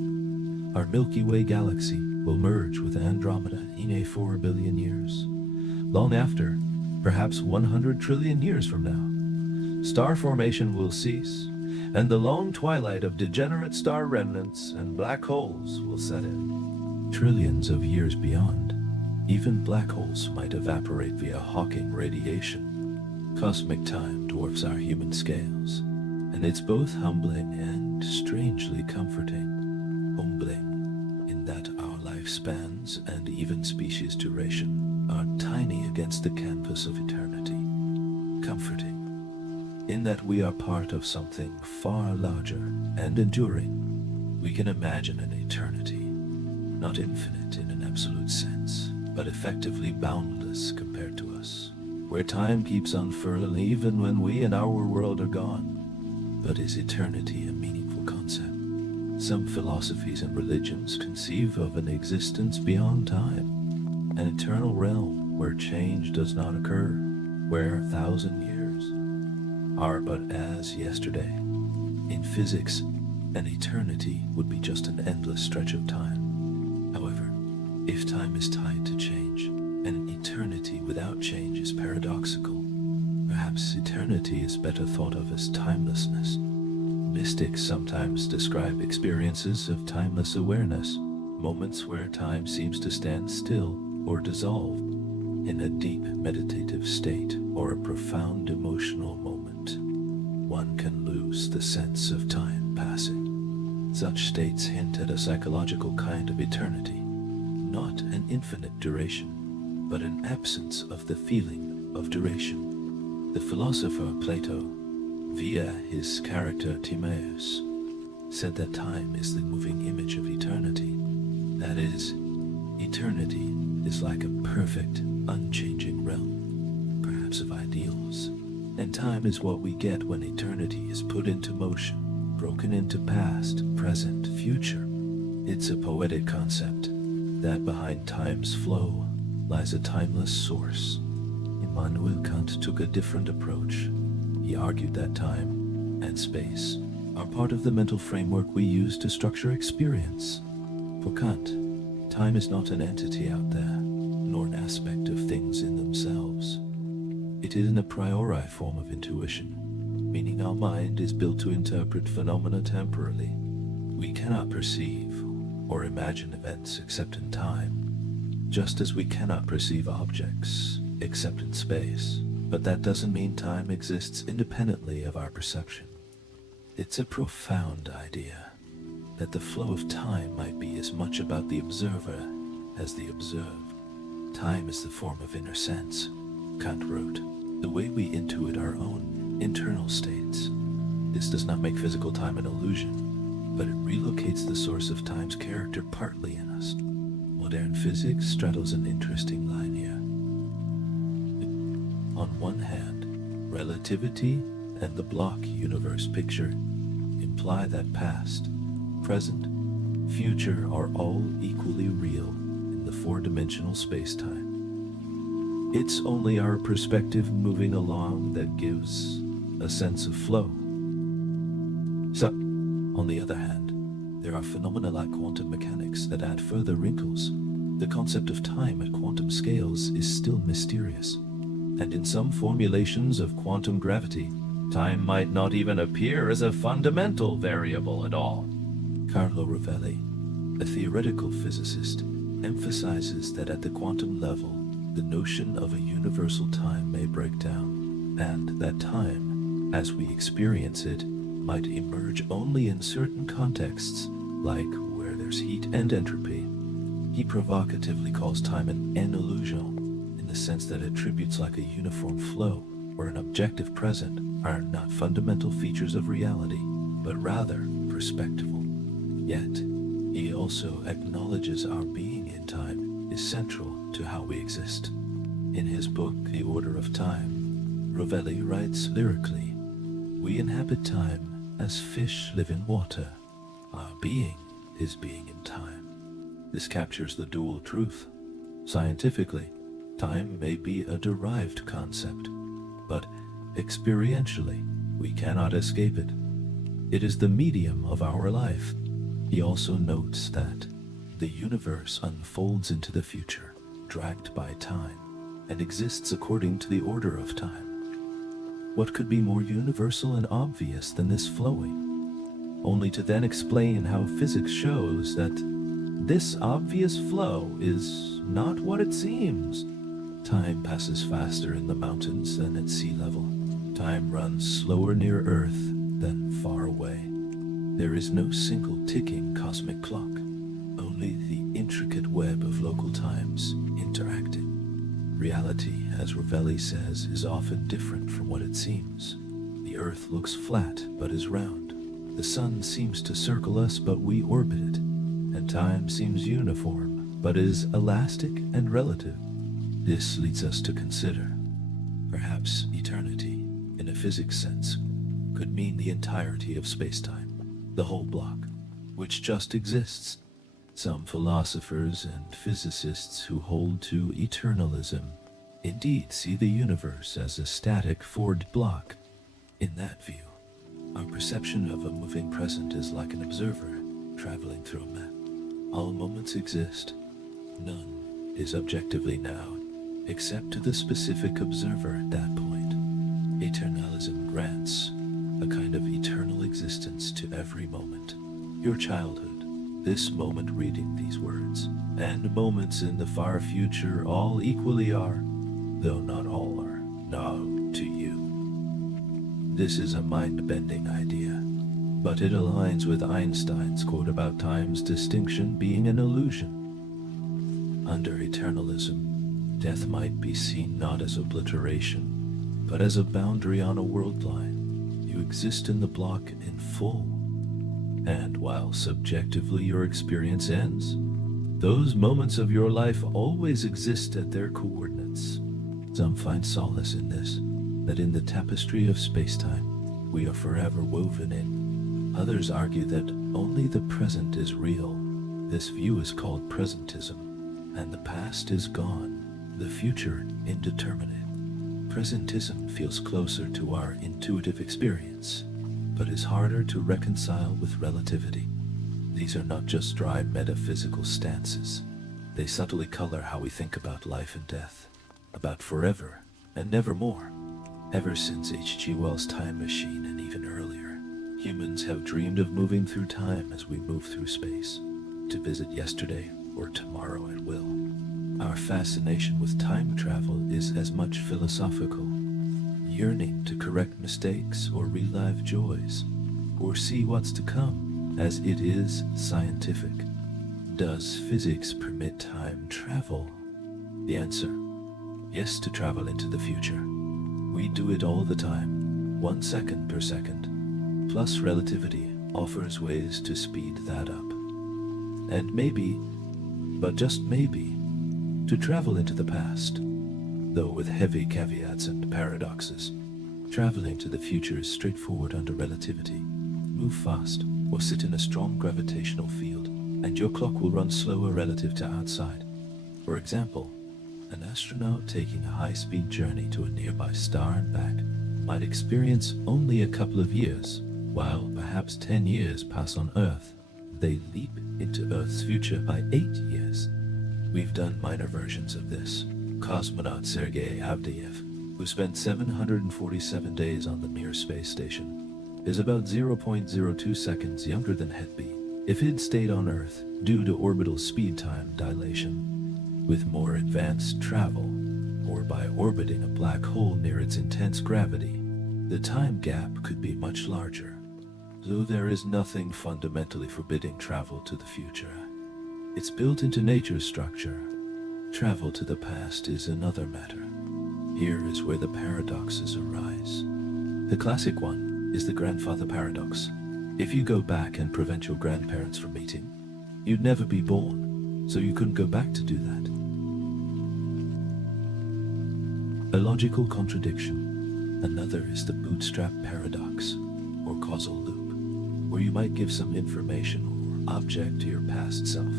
Our Milky Way galaxy will merge with Andromeda in 4 billion years. Long after, perhaps 100 trillion years from now, star formation will cease, and the long twilight of degenerate star remnants and black holes will set in. Trillions of years beyond, even black holes might evaporate via Hawking radiation. Cosmic time dwarfs our human scales, and it's both humbling and strangely comforting. Humbling in that our lifespans and even species duration are tiny against the canvas of eternity. Comforting in that we are part of something far larger and enduring. We can imagine an eternity, not infinite in an absolute sense, but effectively boundless compared to us, where time keeps unfurling even when we and our world are gone. But is eternity a meaningful concept? Some philosophies and religions conceive of an existence beyond time, an eternal realm where change does not occur, where 1,000 years are but as yesterday. In physics, an eternity would be just an endless stretch of time. However, if time is tied to change, and an eternity without change is paradoxical, perhaps eternity is better thought of as timelessness. Mystics sometimes describe experiences of timeless awareness, moments where time seems to stand still or dissolve in a deep meditative state or a profound emotional moment. One can lose the sense of time passing. Such states hint at a psychological kind of eternity, not an infinite duration, but an absence of the feeling of duration. The philosopher Plato, via his character Timaeus, said that time is the moving image of eternity. That is, eternity is like a perfect, unchanging realm, perhaps of ideals, and time is what we get when eternity is put into motion, broken into past, present, future. It's a poetic concept, that behind time's flow lies a timeless source. Immanuel Kant took a different approach. He argued that time and space are part of the mental framework we use to structure experience. For Kant, time is not an entity out there, nor an aspect of things in themselves. It is an a priori form of intuition, meaning our mind is built to interpret phenomena temporally. We cannot perceive or imagine events except in time, just as we cannot perceive objects except in space. But that doesn't mean time exists independently of our perception. It's a profound idea that the flow of time might be as much about the observer as the observed. Time is the form of inner sense, Kant wrote, the way we intuit our own internal states. This does not make physical time an illusion, but it relocates the source of time's character partly in us. Modern physics straddles an interesting line here. On one hand, relativity and the block universe picture imply that past, present, future are all equally real in the four-dimensional space-time. It's only our perspective moving along that gives a sense of flow. So, on the other hand, there are phenomena like quantum mechanics that add further wrinkles. The concept of time at quantum scales is still mysterious, and in some formulations of quantum gravity, time might not even appear as a fundamental variable at all. Carlo Rovelli, a theoretical physicist, emphasizes that at the quantum level, the notion of a universal time may break down, and that time, as we experience it, might emerge only in certain contexts, like where there's heat and entropy. He provocatively calls time an illusion, in the sense that attributes like a uniform flow or an objective present are not fundamental features of reality, but rather perspectival. Yet, he also acknowledges our being in time is central to how we exist. In his book, The Order of Time, Rovelli writes lyrically, "We inhabit time as fish live in water. Our being is being in time." This captures the dual truth. Scientifically, time may be a derived concept, but experientially, we cannot escape it. It is the medium of our life. He also notes that the universe unfolds into the future, dragged by time, and exists according to the order of time. What could be more universal and obvious than this flowing? Only to then explain how physics shows that this obvious flow is not what it seems. Time passes faster in the mountains than at sea level. Time runs slower near Earth than far away. There is no single ticking cosmic clock, only the intricate web of local times interacting. Reality, as Rovelli says, is often different from what it seems. The Earth looks flat but is round. The sun seems to circle us but we orbit it. And time seems uniform but is elastic and relative. This leads us to consider, perhaps eternity, in a physics sense, could mean the entirety of space-time, the whole block, which just exists. Some philosophers and physicists who hold to eternalism indeed see the universe as a static forward block. In that view, our perception of a moving present is like an observer traveling through a map. All moments exist. None is objectively now, except to the specific observer at that point. Eternalism grants a kind of eternal existence to every moment. Your childhood, this moment reading these words, and moments in the far future all equally are, though not all are, now to you. This is a mind-bending idea, but it aligns with Einstein's quote about time's distinction being an illusion. Under eternalism, death might be seen not as obliteration, but as a boundary on a world line. You exist in the block in full. And while subjectively your experience ends, those moments of your life always exist at their coordinates. Some find solace in this, that in the tapestry of space-time, we are forever woven in. Others argue that only the present is real. This view is called presentism, and the past is gone, the future indeterminate. Presentism feels closer to our intuitive experience, but is harder to reconcile with relativity. These are not just dry metaphysical stances. They subtly color how we think about life and death, about forever and nevermore. Ever since H.G. Wells' Time Machine and even earlier, humans have dreamed of moving through time as we move through space, to visit yesterday or tomorrow at will. Our fascination with time travel is as much philosophical, yearning to correct mistakes or relive joys, or see what's to come, as it is scientific. Does physics permit time travel? The answer: yes, to travel into the future. We do it all the time, 1 second per second. Plus relativity offers ways to speed that up. And maybe, but just maybe, to travel into the past. though with heavy caveats and paradoxes. Traveling to the future is straightforward under relativity. Move fast, or sit in a strong gravitational field, and your clock will run slower relative to outside. For example, an astronaut taking a high-speed journey to a nearby star and back might experience only a couple of years, while perhaps 10 years pass on Earth. They leap into Earth's future by 8 years. We've done minor versions of this. Cosmonaut Sergei Avdeyev, who spent 747 days on the Mir space station, is about 0.02 seconds younger than Hedby if he'd stayed on Earth due to orbital speed-time dilation. With more advanced travel, or by orbiting a black hole near its intense gravity, the time gap could be much larger. Though there is nothing fundamentally forbidding travel to the future. It's built into nature's structure. Travel to the past is another matter. Here is where the paradoxes arise. The classic one is the grandfather paradox. If you go back and prevent your grandparents from meeting, you'd never be born, so you couldn't go back to do that. A logical contradiction. Another is the bootstrap paradox, or causal loop, where you might give some information or object to your past self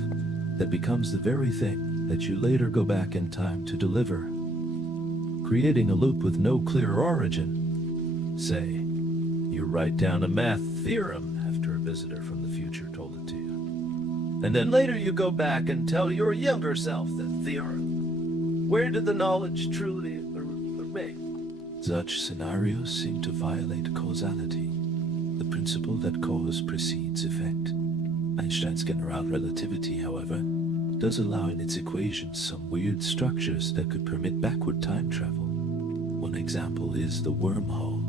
that becomes the very thing that you later go back in time to deliver, creating a loop with no clear origin. Say, you write down a math theorem after a visitor from the future told it to you. And then later you go back and tell your younger self the theorem. Where did the knowledge truly remain? Such scenarios seem to violate causality, the principle that cause precedes effect. Einstein's general relativity, however, does allow in its equations some weird structures that could permit backward time travel. One example is the wormhole,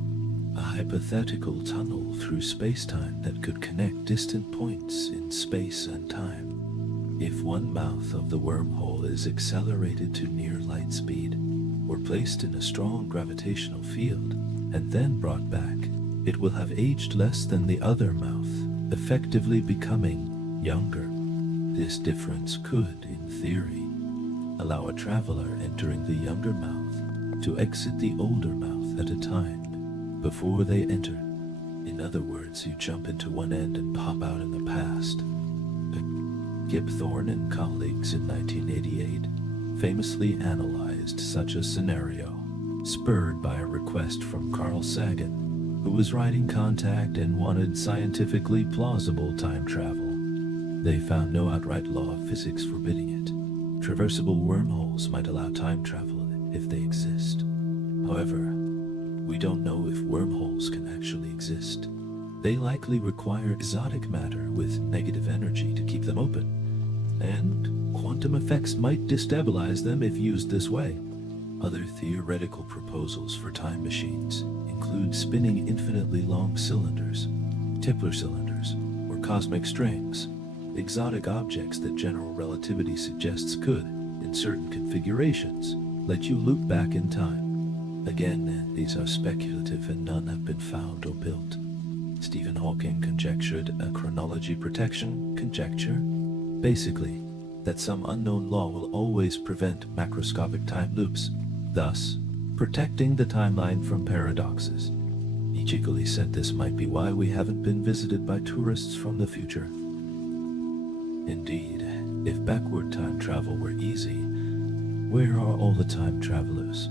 a hypothetical tunnel through space-time that could connect distant points in space and time. If one mouth of the wormhole is accelerated to near light speed, or placed in a strong gravitational field, and then brought back, it will have aged less than the other mouth, effectively becoming younger. This difference could, in theory, allow a traveler entering the younger mouth to exit the older mouth at a time before they enter. In other words, you jump into one end and pop out in the past. Kip Thorne and colleagues in 1988 famously analyzed such a scenario, spurred by a request from Carl Sagan, who was writing Contact and wanted scientifically plausible time travel. They found no outright law of physics forbidding it. Traversable wormholes might allow time travel if they exist. However, we don't know if wormholes can actually exist. They likely require exotic matter with negative energy to keep them open, and quantum effects might destabilize them if used this way. Other theoretical proposals for time machines include spinning infinitely long cylinders, Tipler cylinders, or cosmic strings, exotic objects that general relativity suggests could, in certain configurations, let you loop back in time. Again, these are speculative and none have been found or built. Stephen Hawking conjectured a chronology protection conjecture, basically, that some unknown law will always prevent macroscopic time loops, thus protecting the timeline from paradoxes. He cheekily said this might be why we haven't been visited by tourists from the future. Indeed, if backward time travel were easy, where are all the time travelers?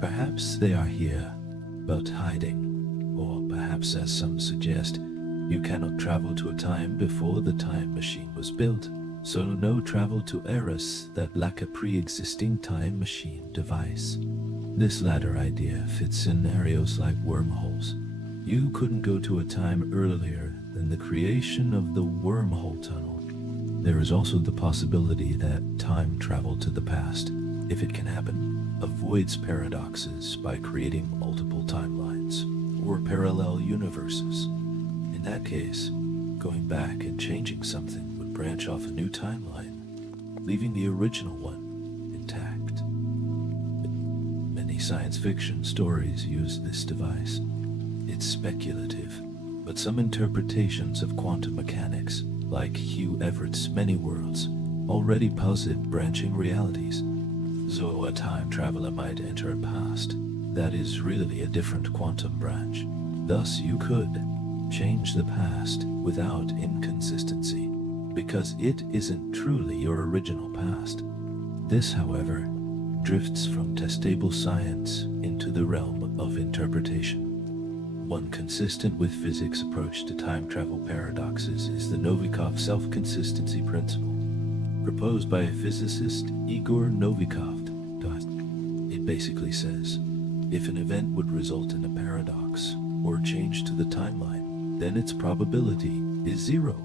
Perhaps they are here, but hiding, or perhaps, as some suggest, you cannot travel to a time before the time machine was built, so no travel to eras that lack a pre-existing time machine device. This latter idea fits scenarios like wormholes. You couldn't go to a time earlier than the creation of the wormhole tunnel. There is also the possibility that time travel to the past, if it can happen, avoids paradoxes by creating multiple timelines or parallel universes. In that case, going back and changing something would branch off a new timeline, leaving the original one intact. Many science fiction stories use this device. It's speculative, but some interpretations of quantum mechanics, like Hugh Everett's Many Worlds, already posit branching realities. So a time traveler might enter a past that is really a different quantum branch. Thus you could change the past without inconsistency, because it isn't truly your original past. This, however, drifts from testable science into the realm of interpretation. One consistent with physics approach to time travel paradoxes is the Novikov self-consistency principle, proposed by physicist Igor Novikov. It basically says, if an event would result in a paradox or change to the timeline, then its probability is zero.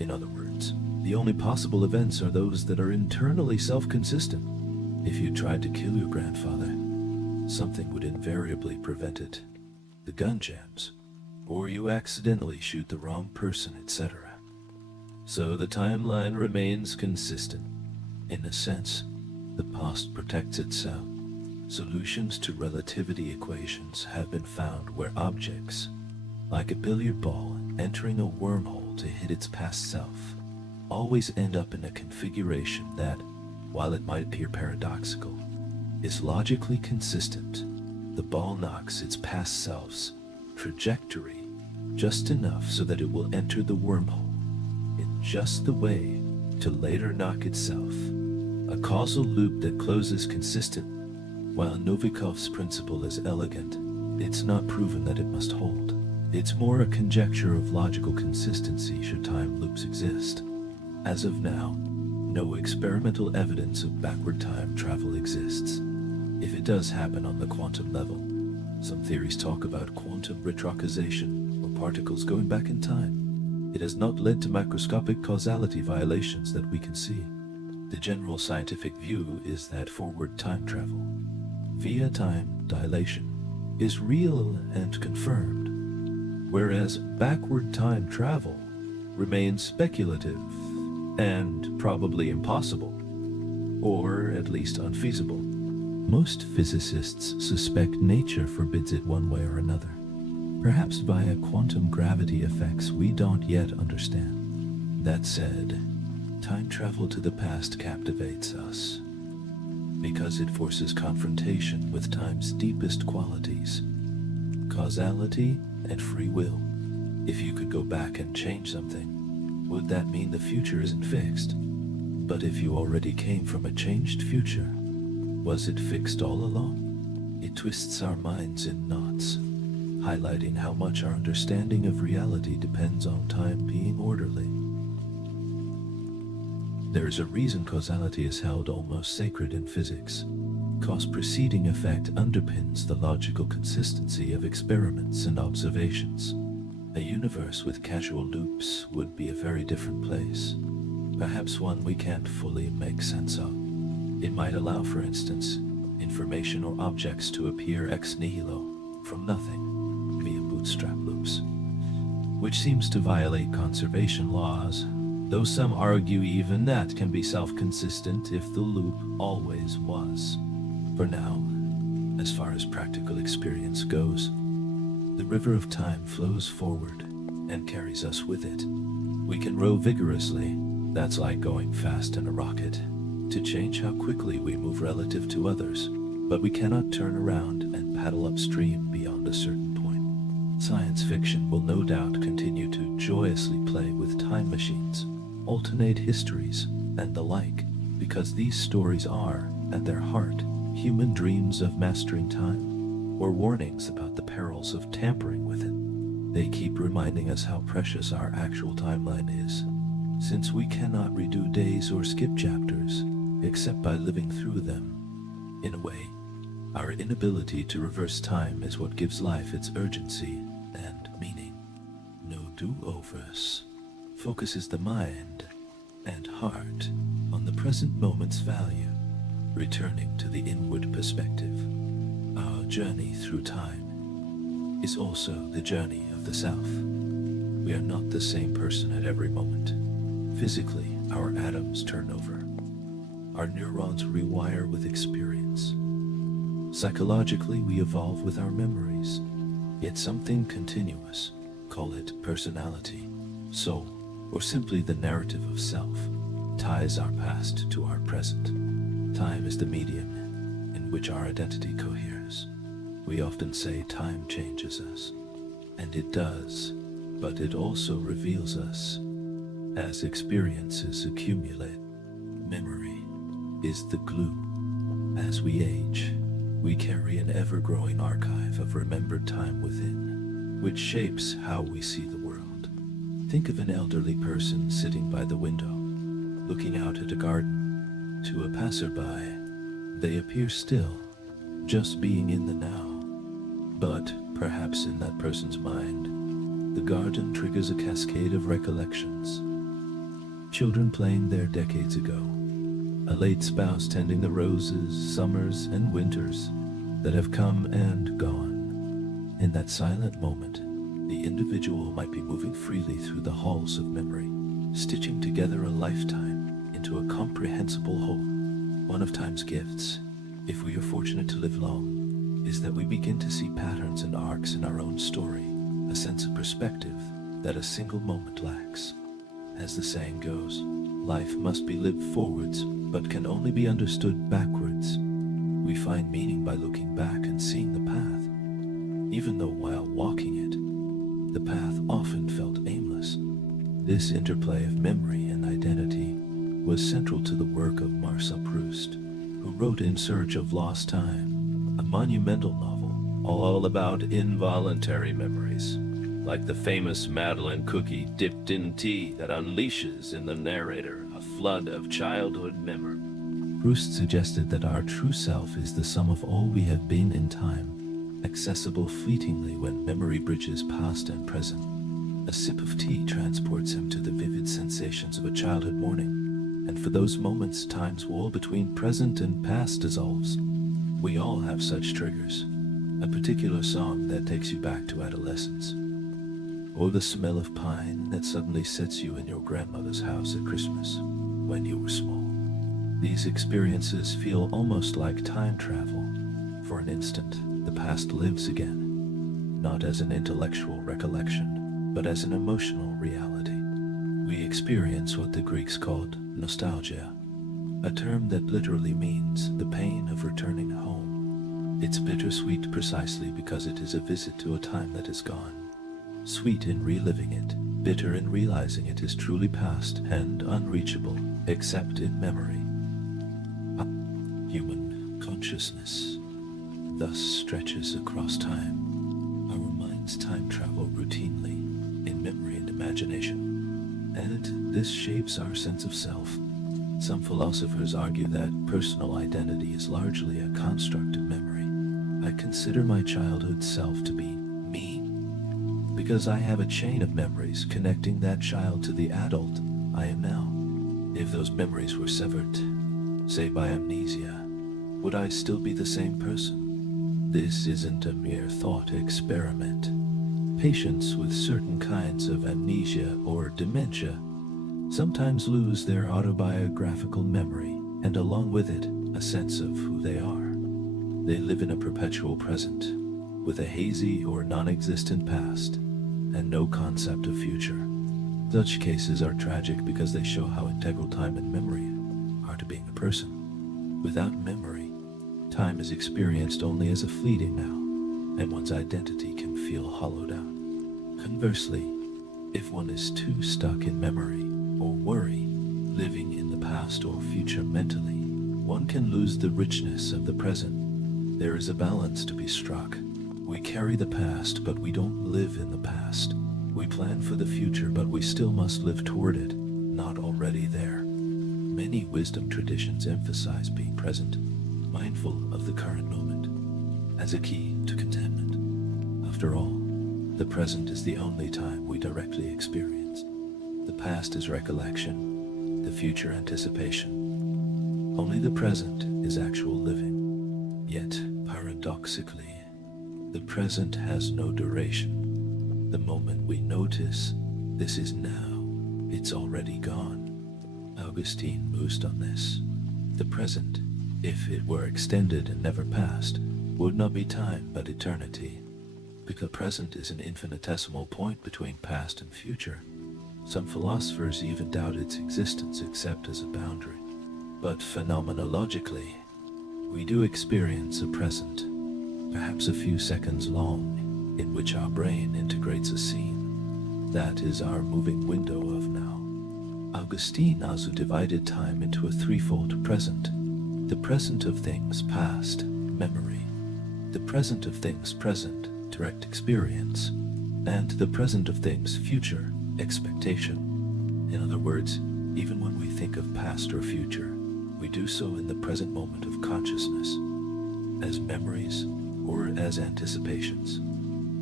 In other words, the only possible events are those that are internally self-consistent. If you tried to kill your grandfather, something would invariably prevent it. The gun jams, or you accidentally shoot the wrong person, etc. So the timeline remains consistent. In a sense, the past protects itself. Solutions to relativity equations have been found where objects, like a billiard ball entering a wormhole to hit its past self, always end up in a configuration that, while it might appear paradoxical, is logically consistent. The ball knocks its past self's trajectory just enough so that it will enter the wormhole in just the way to later knock itself. A causal loop that closes consistent. While Novikov's principle is elegant, it's not proven that it must hold. It's more a conjecture of logical consistency should time loops exist. As of now, no experimental evidence of backward time travel exists. If it does happen on the quantum level, some theories talk about quantum retrocization, or particles going back in time. It has not led to macroscopic causality violations that we can see. The general scientific view is that forward time travel, via time dilation, is real and confirmed, whereas backward time travel remains speculative and probably impossible, or at least unfeasible. Most physicists suspect nature forbids it one way or another, perhaps via quantum gravity effects we don't yet understand. That said, time travel to the past captivates us, because it forces confrontation with time's deepest qualities, causality and free will. If you could go back and change something, would that mean the future isn't fixed? But if you already came from a changed future, was it fixed all along? It twists our minds in knots, highlighting how much our understanding of reality depends on time being orderly. There is a reason causality is held almost sacred in physics. Cause-preceding effect underpins the logical consistency of experiments and observations. A universe with casual loops would be a very different place, perhaps one we can't fully make sense of. It might allow, for instance, information or objects to appear ex nihilo, from nothing, via bootstrap loops, which seems to violate conservation laws, though some argue even that can be self-consistent if the loop always was. For now, as far as practical experience goes, the river of time flows forward and carries us with it. We can row vigorously, that's like going fast in a rocket, to change how quickly we move relative to others, but we cannot turn around and paddle upstream beyond a certain point. Science fiction will no doubt continue to joyously play with time machines, alternate histories, and the like, because these stories are, at their heart, human dreams of mastering time, or warnings about the perils of tampering with it. They keep reminding us how precious our actual timeline is, since we cannot redo days or skip chapters, except by living through them. In a way, our inability to reverse time is what gives life its urgency and meaning. No do-overs. Focuses the mind and heart on the present moment's value, returning to the inward perspective. Our journey through time is also the journey of the self. We are not the same person at every moment. Physically, our atoms turn over. Our neurons rewire with experience. Psychologically, we evolve with our memories. Yet something continuous, call it personality, soul, or simply the narrative of self, ties our past to our present. Time is the medium in which our identity coheres. We often say time changes us, and it does, but it also reveals us. As experiences accumulate, memory is the glue. As we age, we carry an ever-growing archive of remembered time within, which shapes how we see the world. Think of an elderly person sitting by the window, looking out at a garden. To a passerby, they appear still, just being in the now. But perhaps in that person's mind, the garden triggers a cascade of recollections. Children playing there decades ago, a late spouse tending the roses, summers and winters that have come and gone. In that silent moment, the individual might be moving freely through the halls of memory, stitching together a lifetime into a comprehensible whole. One of time's gifts, if we are fortunate to live long, is that we begin to see patterns and arcs in our own story, a sense of perspective that a single moment lacks. As the saying goes, life must be lived forwards, but can only be understood backwards. We find meaning by looking back and seeing the path, even though while walking it, the path often felt aimless. This interplay of memory and identity was central to the work of Marcel Proust, who wrote In Search of Lost Time, a monumental novel all about involuntary memories, like the famous Madeleine cookie dipped in tea that unleashes in the narrator a flood of childhood memory. Proust suggested that our true self is the sum of all we have been in time, accessible fleetingly when memory bridges past and present. A sip of tea transports him to the vivid sensations of a childhood morning, and for those moments time's wall between present and past dissolves. We all have such triggers, a particular song that takes you back to adolescence, or the smell of pine that suddenly sets you in your grandmother's house at Christmas when you were small. These experiences feel almost like time travel. For an instant, the past lives again, not as an intellectual recollection, but as an emotional reality. We experience what the Greeks called nostalgia, a term that literally means the pain of returning home. It's bittersweet precisely because it is a visit to a time that is gone. Sweet in reliving it, bitter in realizing it is truly past and unreachable, except in memory. Human consciousness thus stretches across time. Our minds time travel routinely in memory and imagination, and this shapes our sense of self. Some philosophers argue that personal identity is largely a construct of memory. I consider my childhood self to be me, because I have a chain of memories connecting that child to the adult I am now. If those memories were severed, say by amnesia, would I still be the same person? This isn't a mere thought experiment. Patients with certain kinds of amnesia or dementia sometimes lose their autobiographical memory, and along with it, a sense of who they are. They live in a perpetual present, with a hazy or non-existent past, and no concept of future. Such cases are tragic because they show how integral time and memory are to being a person. Without memory, time is experienced only as a fleeting now, and one's identity can feel hollowed out. Conversely, if one is too stuck in memory or worry, living in the past or future mentally, one can lose the richness of the present. There is a balance to be struck. We carry the past, but we don't live in the past. We plan for the future, but we still must live toward it, not already there. Many wisdom traditions emphasize being present, mindful of the current moment, as a key to contentment. After all, the present is the only time we directly experience. The past is recollection, the future anticipation. Only the present is actual living. Yet, paradoxically, the present has no duration. The moment we notice, this is now, it's already gone. Augustine mused on this. The present, if it were extended and never passed, would not be time but eternity. Because present is an infinitesimal point between past and future. Some philosophers even doubt its existence except as a boundary. But phenomenologically, we do experience a present, perhaps a few seconds long, in which our brain integrates a scene. That is our moving window of now. Augustine also divided time into a threefold present: the present of things past, memory; the present of things present, direct experience; and the present of things future, expectation. In other words, even when we think of past or future, we do so in the present moment of consciousness, as memories or as anticipations.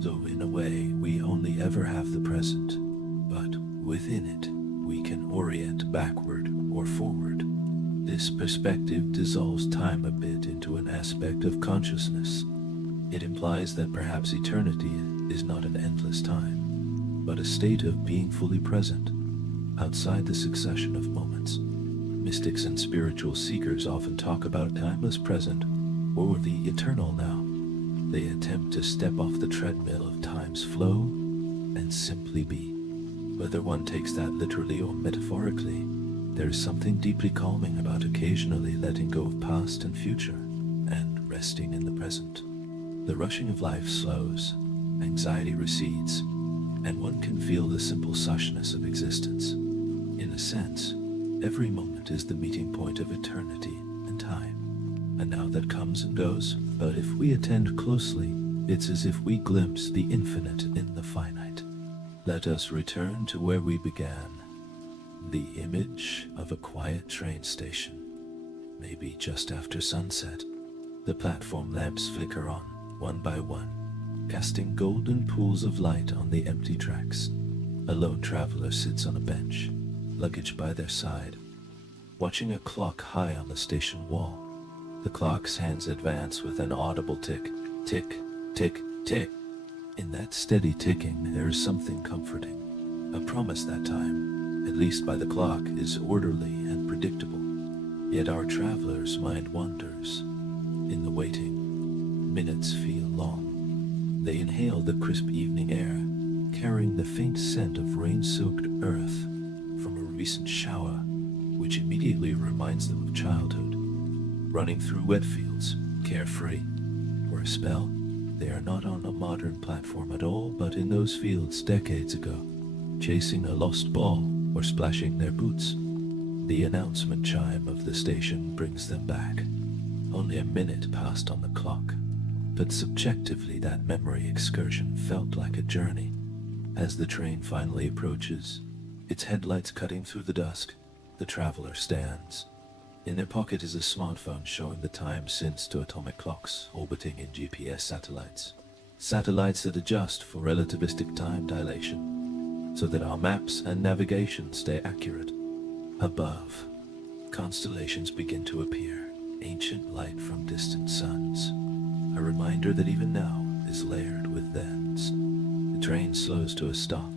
So in a way, we only ever have the present, but within it, we can orient backward or forward. This perspective dissolves time a bit into an aspect of consciousness. It implies that perhaps eternity is not an endless time, but a state of being fully present, outside the succession of moments. Mystics and spiritual seekers often talk about timeless present or the eternal now. They attempt to step off the treadmill of time's flow and simply be. Whether one takes that literally or metaphorically, there is something deeply calming about occasionally letting go of past and future and resting in the present. The rushing of life slows, anxiety recedes, and one can feel the simple suchness of existence. In a sense, every moment is the meeting point of eternity and time. And now that comes and goes, but if we attend closely, it's as if we glimpse the infinite in the finite. Let us return to where we began. The image of a quiet train station. Maybe just after sunset, the platform lamps flicker on, one by one, casting golden pools of light on the empty tracks. A lone traveler sits on a bench, luggage by their side, watching a clock high on the station wall. The clock's hands advance with an audible tick, tick, tick, tick. In that steady ticking, there is something comforting. A promise that time, at least by the clock, is orderly and predictable. Yet our traveler's mind wanders. In the waiting, minutes feel long. They inhale the crisp evening air, carrying the faint scent of rain-soaked earth from a recent shower, which immediately reminds them of childhood. Running through wet fields, carefree. For a spell, they are not on a modern platform at all, but in those fields decades ago, chasing a lost ball or splashing their boots. The announcement chime of the station brings them back. Only a minute passed on the clock, but subjectively that memory excursion felt like a journey. As the train finally approaches, its headlights cutting through the dusk, the traveler stands. In their pocket is a smartphone showing the time since to atomic clocks orbiting in GPS satellites. Satellites that adjust for relativistic time dilation, so that our maps and navigation stay accurate. Above, constellations begin to appear, ancient light from distant suns. A reminder that even now is layered with thens. The train slows to a stop,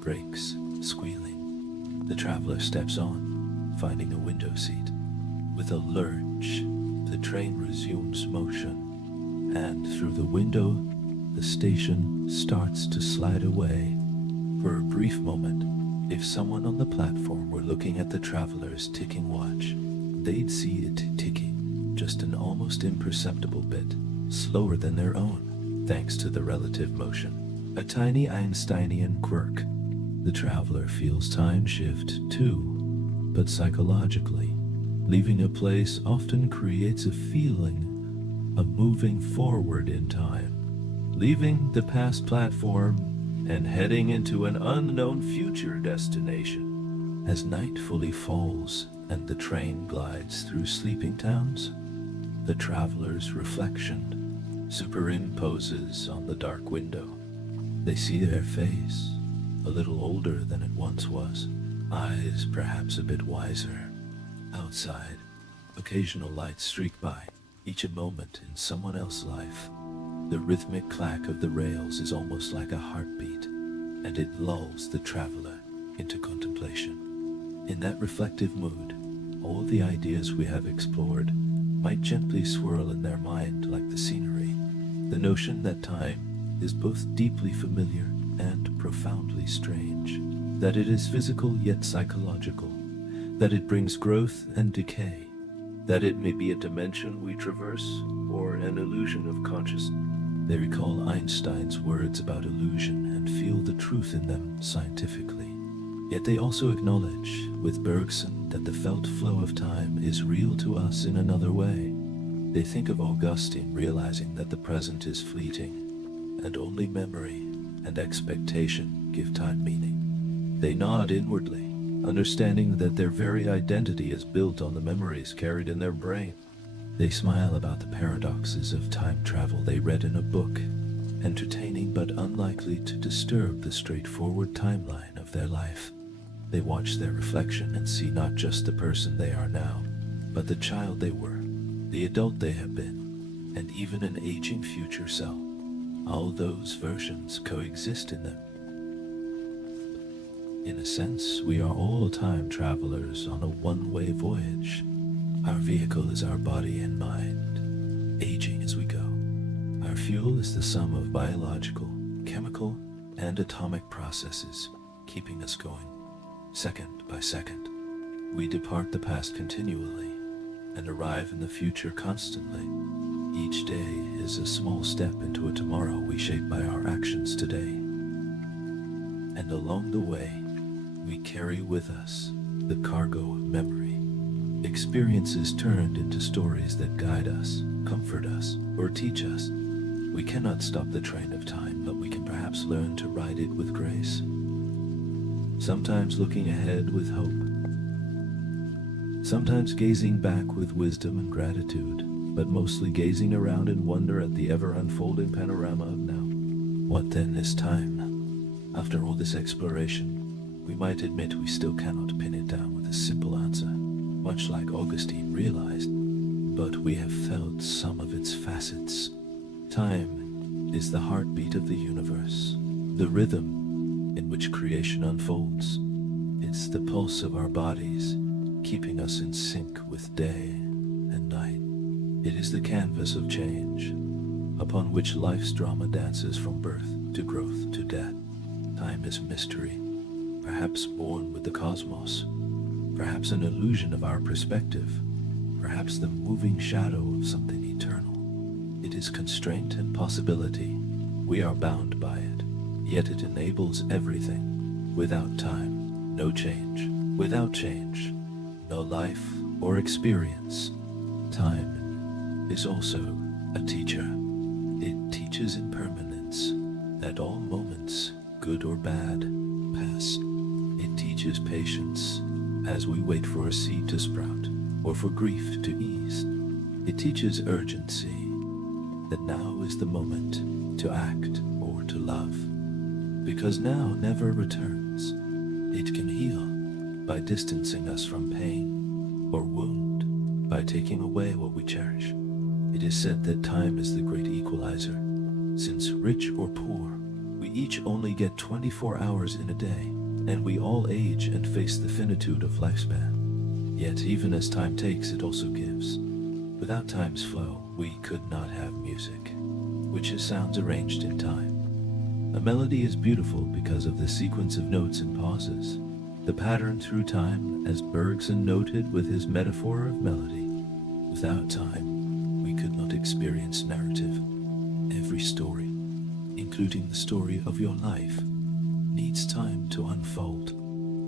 brakes, squealing. The traveler steps on, finding a window seat. With a lurch, the train resumes motion, and through the window, the station starts to slide away. For a brief moment, if someone on the platform were looking at the traveler's ticking watch, they'd see it ticking just an almost imperceptible bit, slower than their own, thanks to the relative motion. A tiny Einsteinian quirk. The traveler feels time shift too, but psychologically. Leaving a place often creates a feeling of moving forward in time, leaving the past platform and heading into an unknown future destination. As night fully falls and the train glides through sleeping towns, the traveler's reflection superimposes on the dark window. They see their face, a little older than it once was, eyes perhaps a bit wiser. Outside, occasional lights streak by, each a moment in someone else's life. The rhythmic clack of the rails is almost like a heartbeat, and it lulls the traveler into contemplation. In that reflective mood, all the ideas we have explored might gently swirl in their mind like the scenery. The notion that time is both deeply familiar and profoundly strange, that it is physical yet psychological, that it brings growth and decay, that it may be a dimension we traverse or an illusion of consciousness. They recall Einstein's words about illusion and feel the truth in them scientifically. Yet they also acknowledge, with Bergson, that the felt flow of time is real to us in another way. They think of Augustine realizing that the present is fleeting, and only memory and expectation give time meaning. They nod inwardly, understanding that their very identity is built on the memories carried in their brain. They smile about the paradoxes of time travel they read in a book, entertaining but unlikely to disturb the straightforward timeline of their life. They watch their reflection and see not just the person they are now, but the child they were, the adult they have been, and even an aging future self. All those versions coexist in them. In a sense, we are all time travelers on a one-way voyage. Our vehicle is our body and mind, aging as we go. Our fuel is the sum of biological, chemical, and atomic processes, keeping us going, second by second. We depart the past continually, and arrive in the future constantly. Each day is a small step into a tomorrow we shape by our actions today. And along the way, we carry with us the cargo of memory, experiences turned into stories that guide us, comfort us, or teach us. We cannot stop the train of time, but we can perhaps learn to ride it with grace. Sometimes looking ahead with hope, sometimes gazing back with wisdom and gratitude, but mostly gazing around in wonder at the ever-unfolding panorama of now. What then is time? After all this exploration, we might admit we still cannot pin it down with a simple answer, much like Augustine realized, but we have felt some of its facets. Time is the heartbeat of the universe, the rhythm in which creation unfolds. It's the pulse of our bodies, keeping us in sync with day and night. It is the canvas of change, upon which life's drama dances from birth to growth to death. Time is mystery, perhaps born with the cosmos, perhaps an illusion of our perspective, perhaps the moving shadow of something eternal. It is constraint and possibility. We are bound by it, yet it enables everything. Without time, no change. Without change, no life or experience. Time is also a teacher. It teaches impermanence, that all moments, good or bad, pass. It teaches patience, as we wait for a seed to sprout, or for grief to ease. It teaches urgency, that now is the moment to act or to love, because now never returns. It can heal by distancing us from pain, or wound by taking away what we cherish. It is said that time is the great equalizer. Since rich or poor, we each only get 24 hours in a day, and we all age and face the finitude of lifespan. Yet even as time takes, it also gives. Without time's flow, we could not have music, which is sounds arranged in time. A melody is beautiful because of the sequence of notes and pauses, the pattern through time, as Bergson noted with his metaphor of melody. Without time, we could not experience narrative. Every story, including the story of your life, needs time to unfold.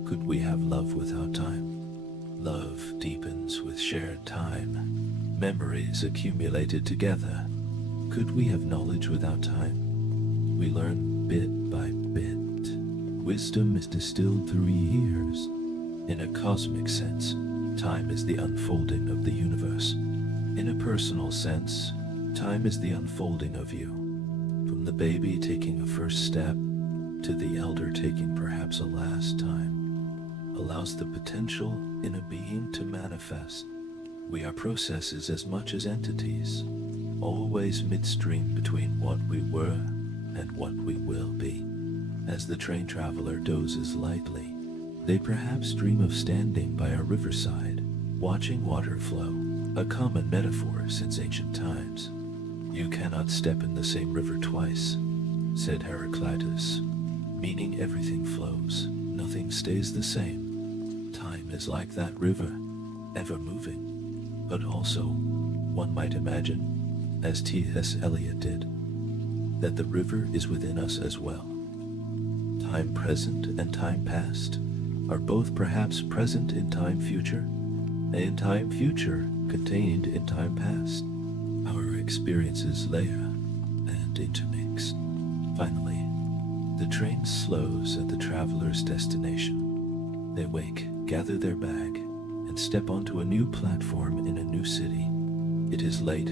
Could we have love without time? Love deepens with shared time, memories accumulated together. Could we have knowledge without time? We learn bit by bit. Wisdom is distilled through years. In a cosmic sense, time is the unfolding of the universe. In a personal sense, time is the unfolding of you. From the baby taking a first step to the elder taking perhaps a last time, allows the potential in a being to manifest. We are processes as much as entities, always midstream between what we were and what we will be. As the train traveler dozes lightly, they perhaps dream of standing by a riverside, watching water flow, a common metaphor since ancient times. You cannot step in the same river twice, said Heraclitus, meaning everything flows, nothing stays the same. Time is like that river, ever moving. But also, one might imagine, as T.S. Eliot did, that the river is within us as well. Time present and time past are both perhaps present in time future, and time future contained in time past. Our experiences layer and intermix. Finally, the train slows at the traveler's destination. They wake, gather their bag, and step onto a new platform in a new city. It is late,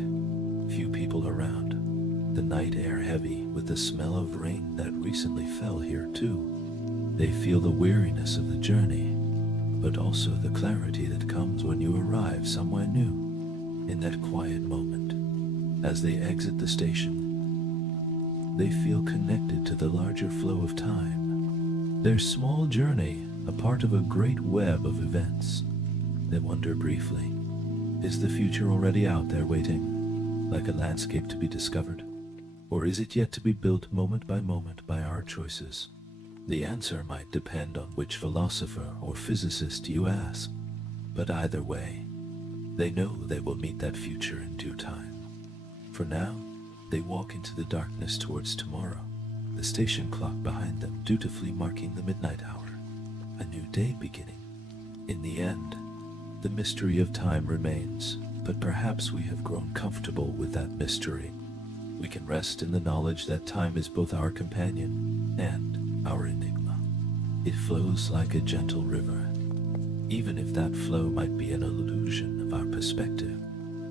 few people around, the night air heavy with the smell of rain that recently fell here too. They feel the weariness of the journey, but also the clarity that comes when you arrive somewhere new. In that quiet moment, as they exit the station, they feel connected to the larger flow of time. Their small journey, a part of a great web of events. They wonder briefly, is the future already out there waiting, like a landscape to be discovered? Or is it yet to be built moment by our choices? The answer might depend on which philosopher or physicist you ask, but either way, they know they will meet that future in due time. For now, they walk into the darkness towards tomorrow, the station clock behind them dutifully marking the midnight hour, a new day beginning. In the end, the mystery of time remains, but perhaps we have grown comfortable with that mystery. We can rest in the knowledge that time is both our companion and our enigma. It flows like a gentle river. Even if that flow might be an illusion of our perspective,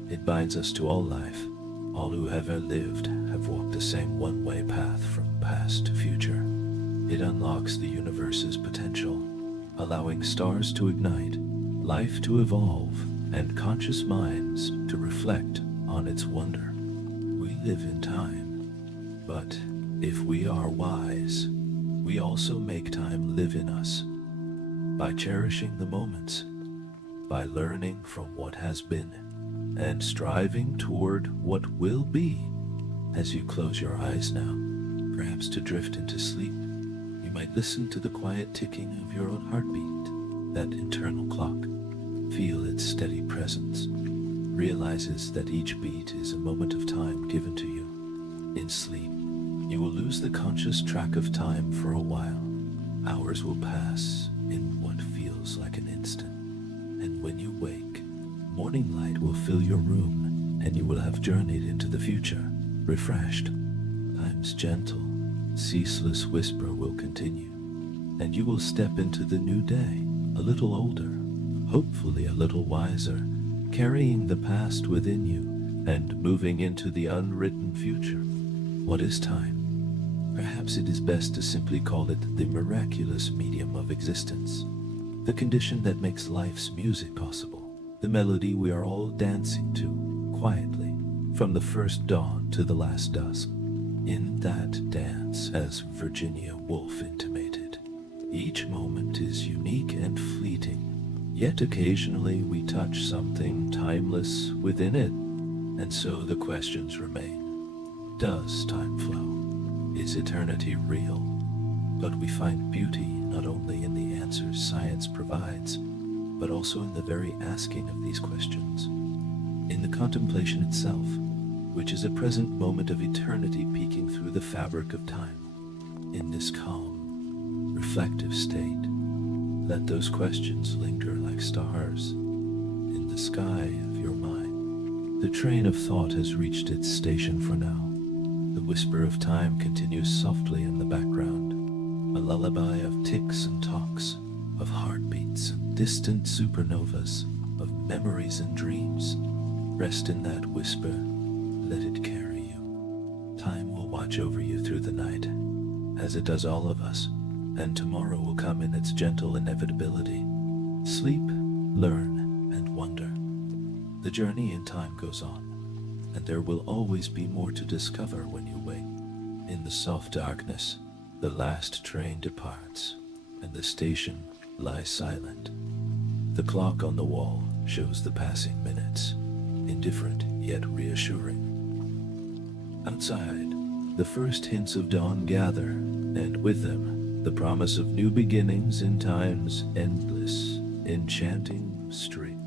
it binds us to all life. All who have ever lived have walked the same one-way path from past to future. It unlocks the universe's potential, allowing stars to ignite, life to evolve, and conscious minds to reflect on its wonder. We live in time, but if we are wise, we also make time live in us. By cherishing the moments, by learning from what has been, and striving toward what will be. As you close your eyes now, perhaps to drift into sleep, you might listen to the quiet ticking of your own heartbeat, that internal clock. Feel its steady presence. Realizes that each beat is a moment of time given to you. In sleep, you will lose the conscious track of time for a while. Hours will pass in what feels like an instant. And when you wake, morning light will fill your room, and you will have journeyed into the future, refreshed. Time's gentle, ceaseless whisper will continue, and you will step into the new day, a little older, hopefully a little wiser, carrying the past within you, and moving into the unwritten future. What is time? Perhaps it is best to simply call it the miraculous medium of existence, the condition that makes life's music possible, the melody we are all dancing to, quietly, from the first dawn to the last dusk. In that dance, as Virginia Woolf intimated, each moment is unique and fleeting, yet occasionally we touch something timeless within it, and so the questions remain. Does time flow? Is eternity real? But we find beauty not only in the answers science provides, but also in the very asking of these questions, in the contemplation itself, which is a present moment of eternity peeking through the fabric of time. In this calm, reflective state, let those questions linger like stars in the sky of your mind. The train of thought has reached its station for now. The whisper of time continues softly in the background, a lullaby of ticks and talks, of heartbeats and distant supernovas, of memories and dreams. Rest in that whisper, let it carry you. Time will watch over you through the night, as it does all of us, and tomorrow will come in its gentle inevitability. Sleep, learn, and wonder. The journey in time goes on, and there will always be more to discover when you wake. In the soft darkness, the last train departs, and the station lies silent. The clock on the wall shows the passing minutes, indifferent yet reassuring. Outside, the first hints of dawn gather, and with them, the promise of new beginnings in time's endless, enchanting street.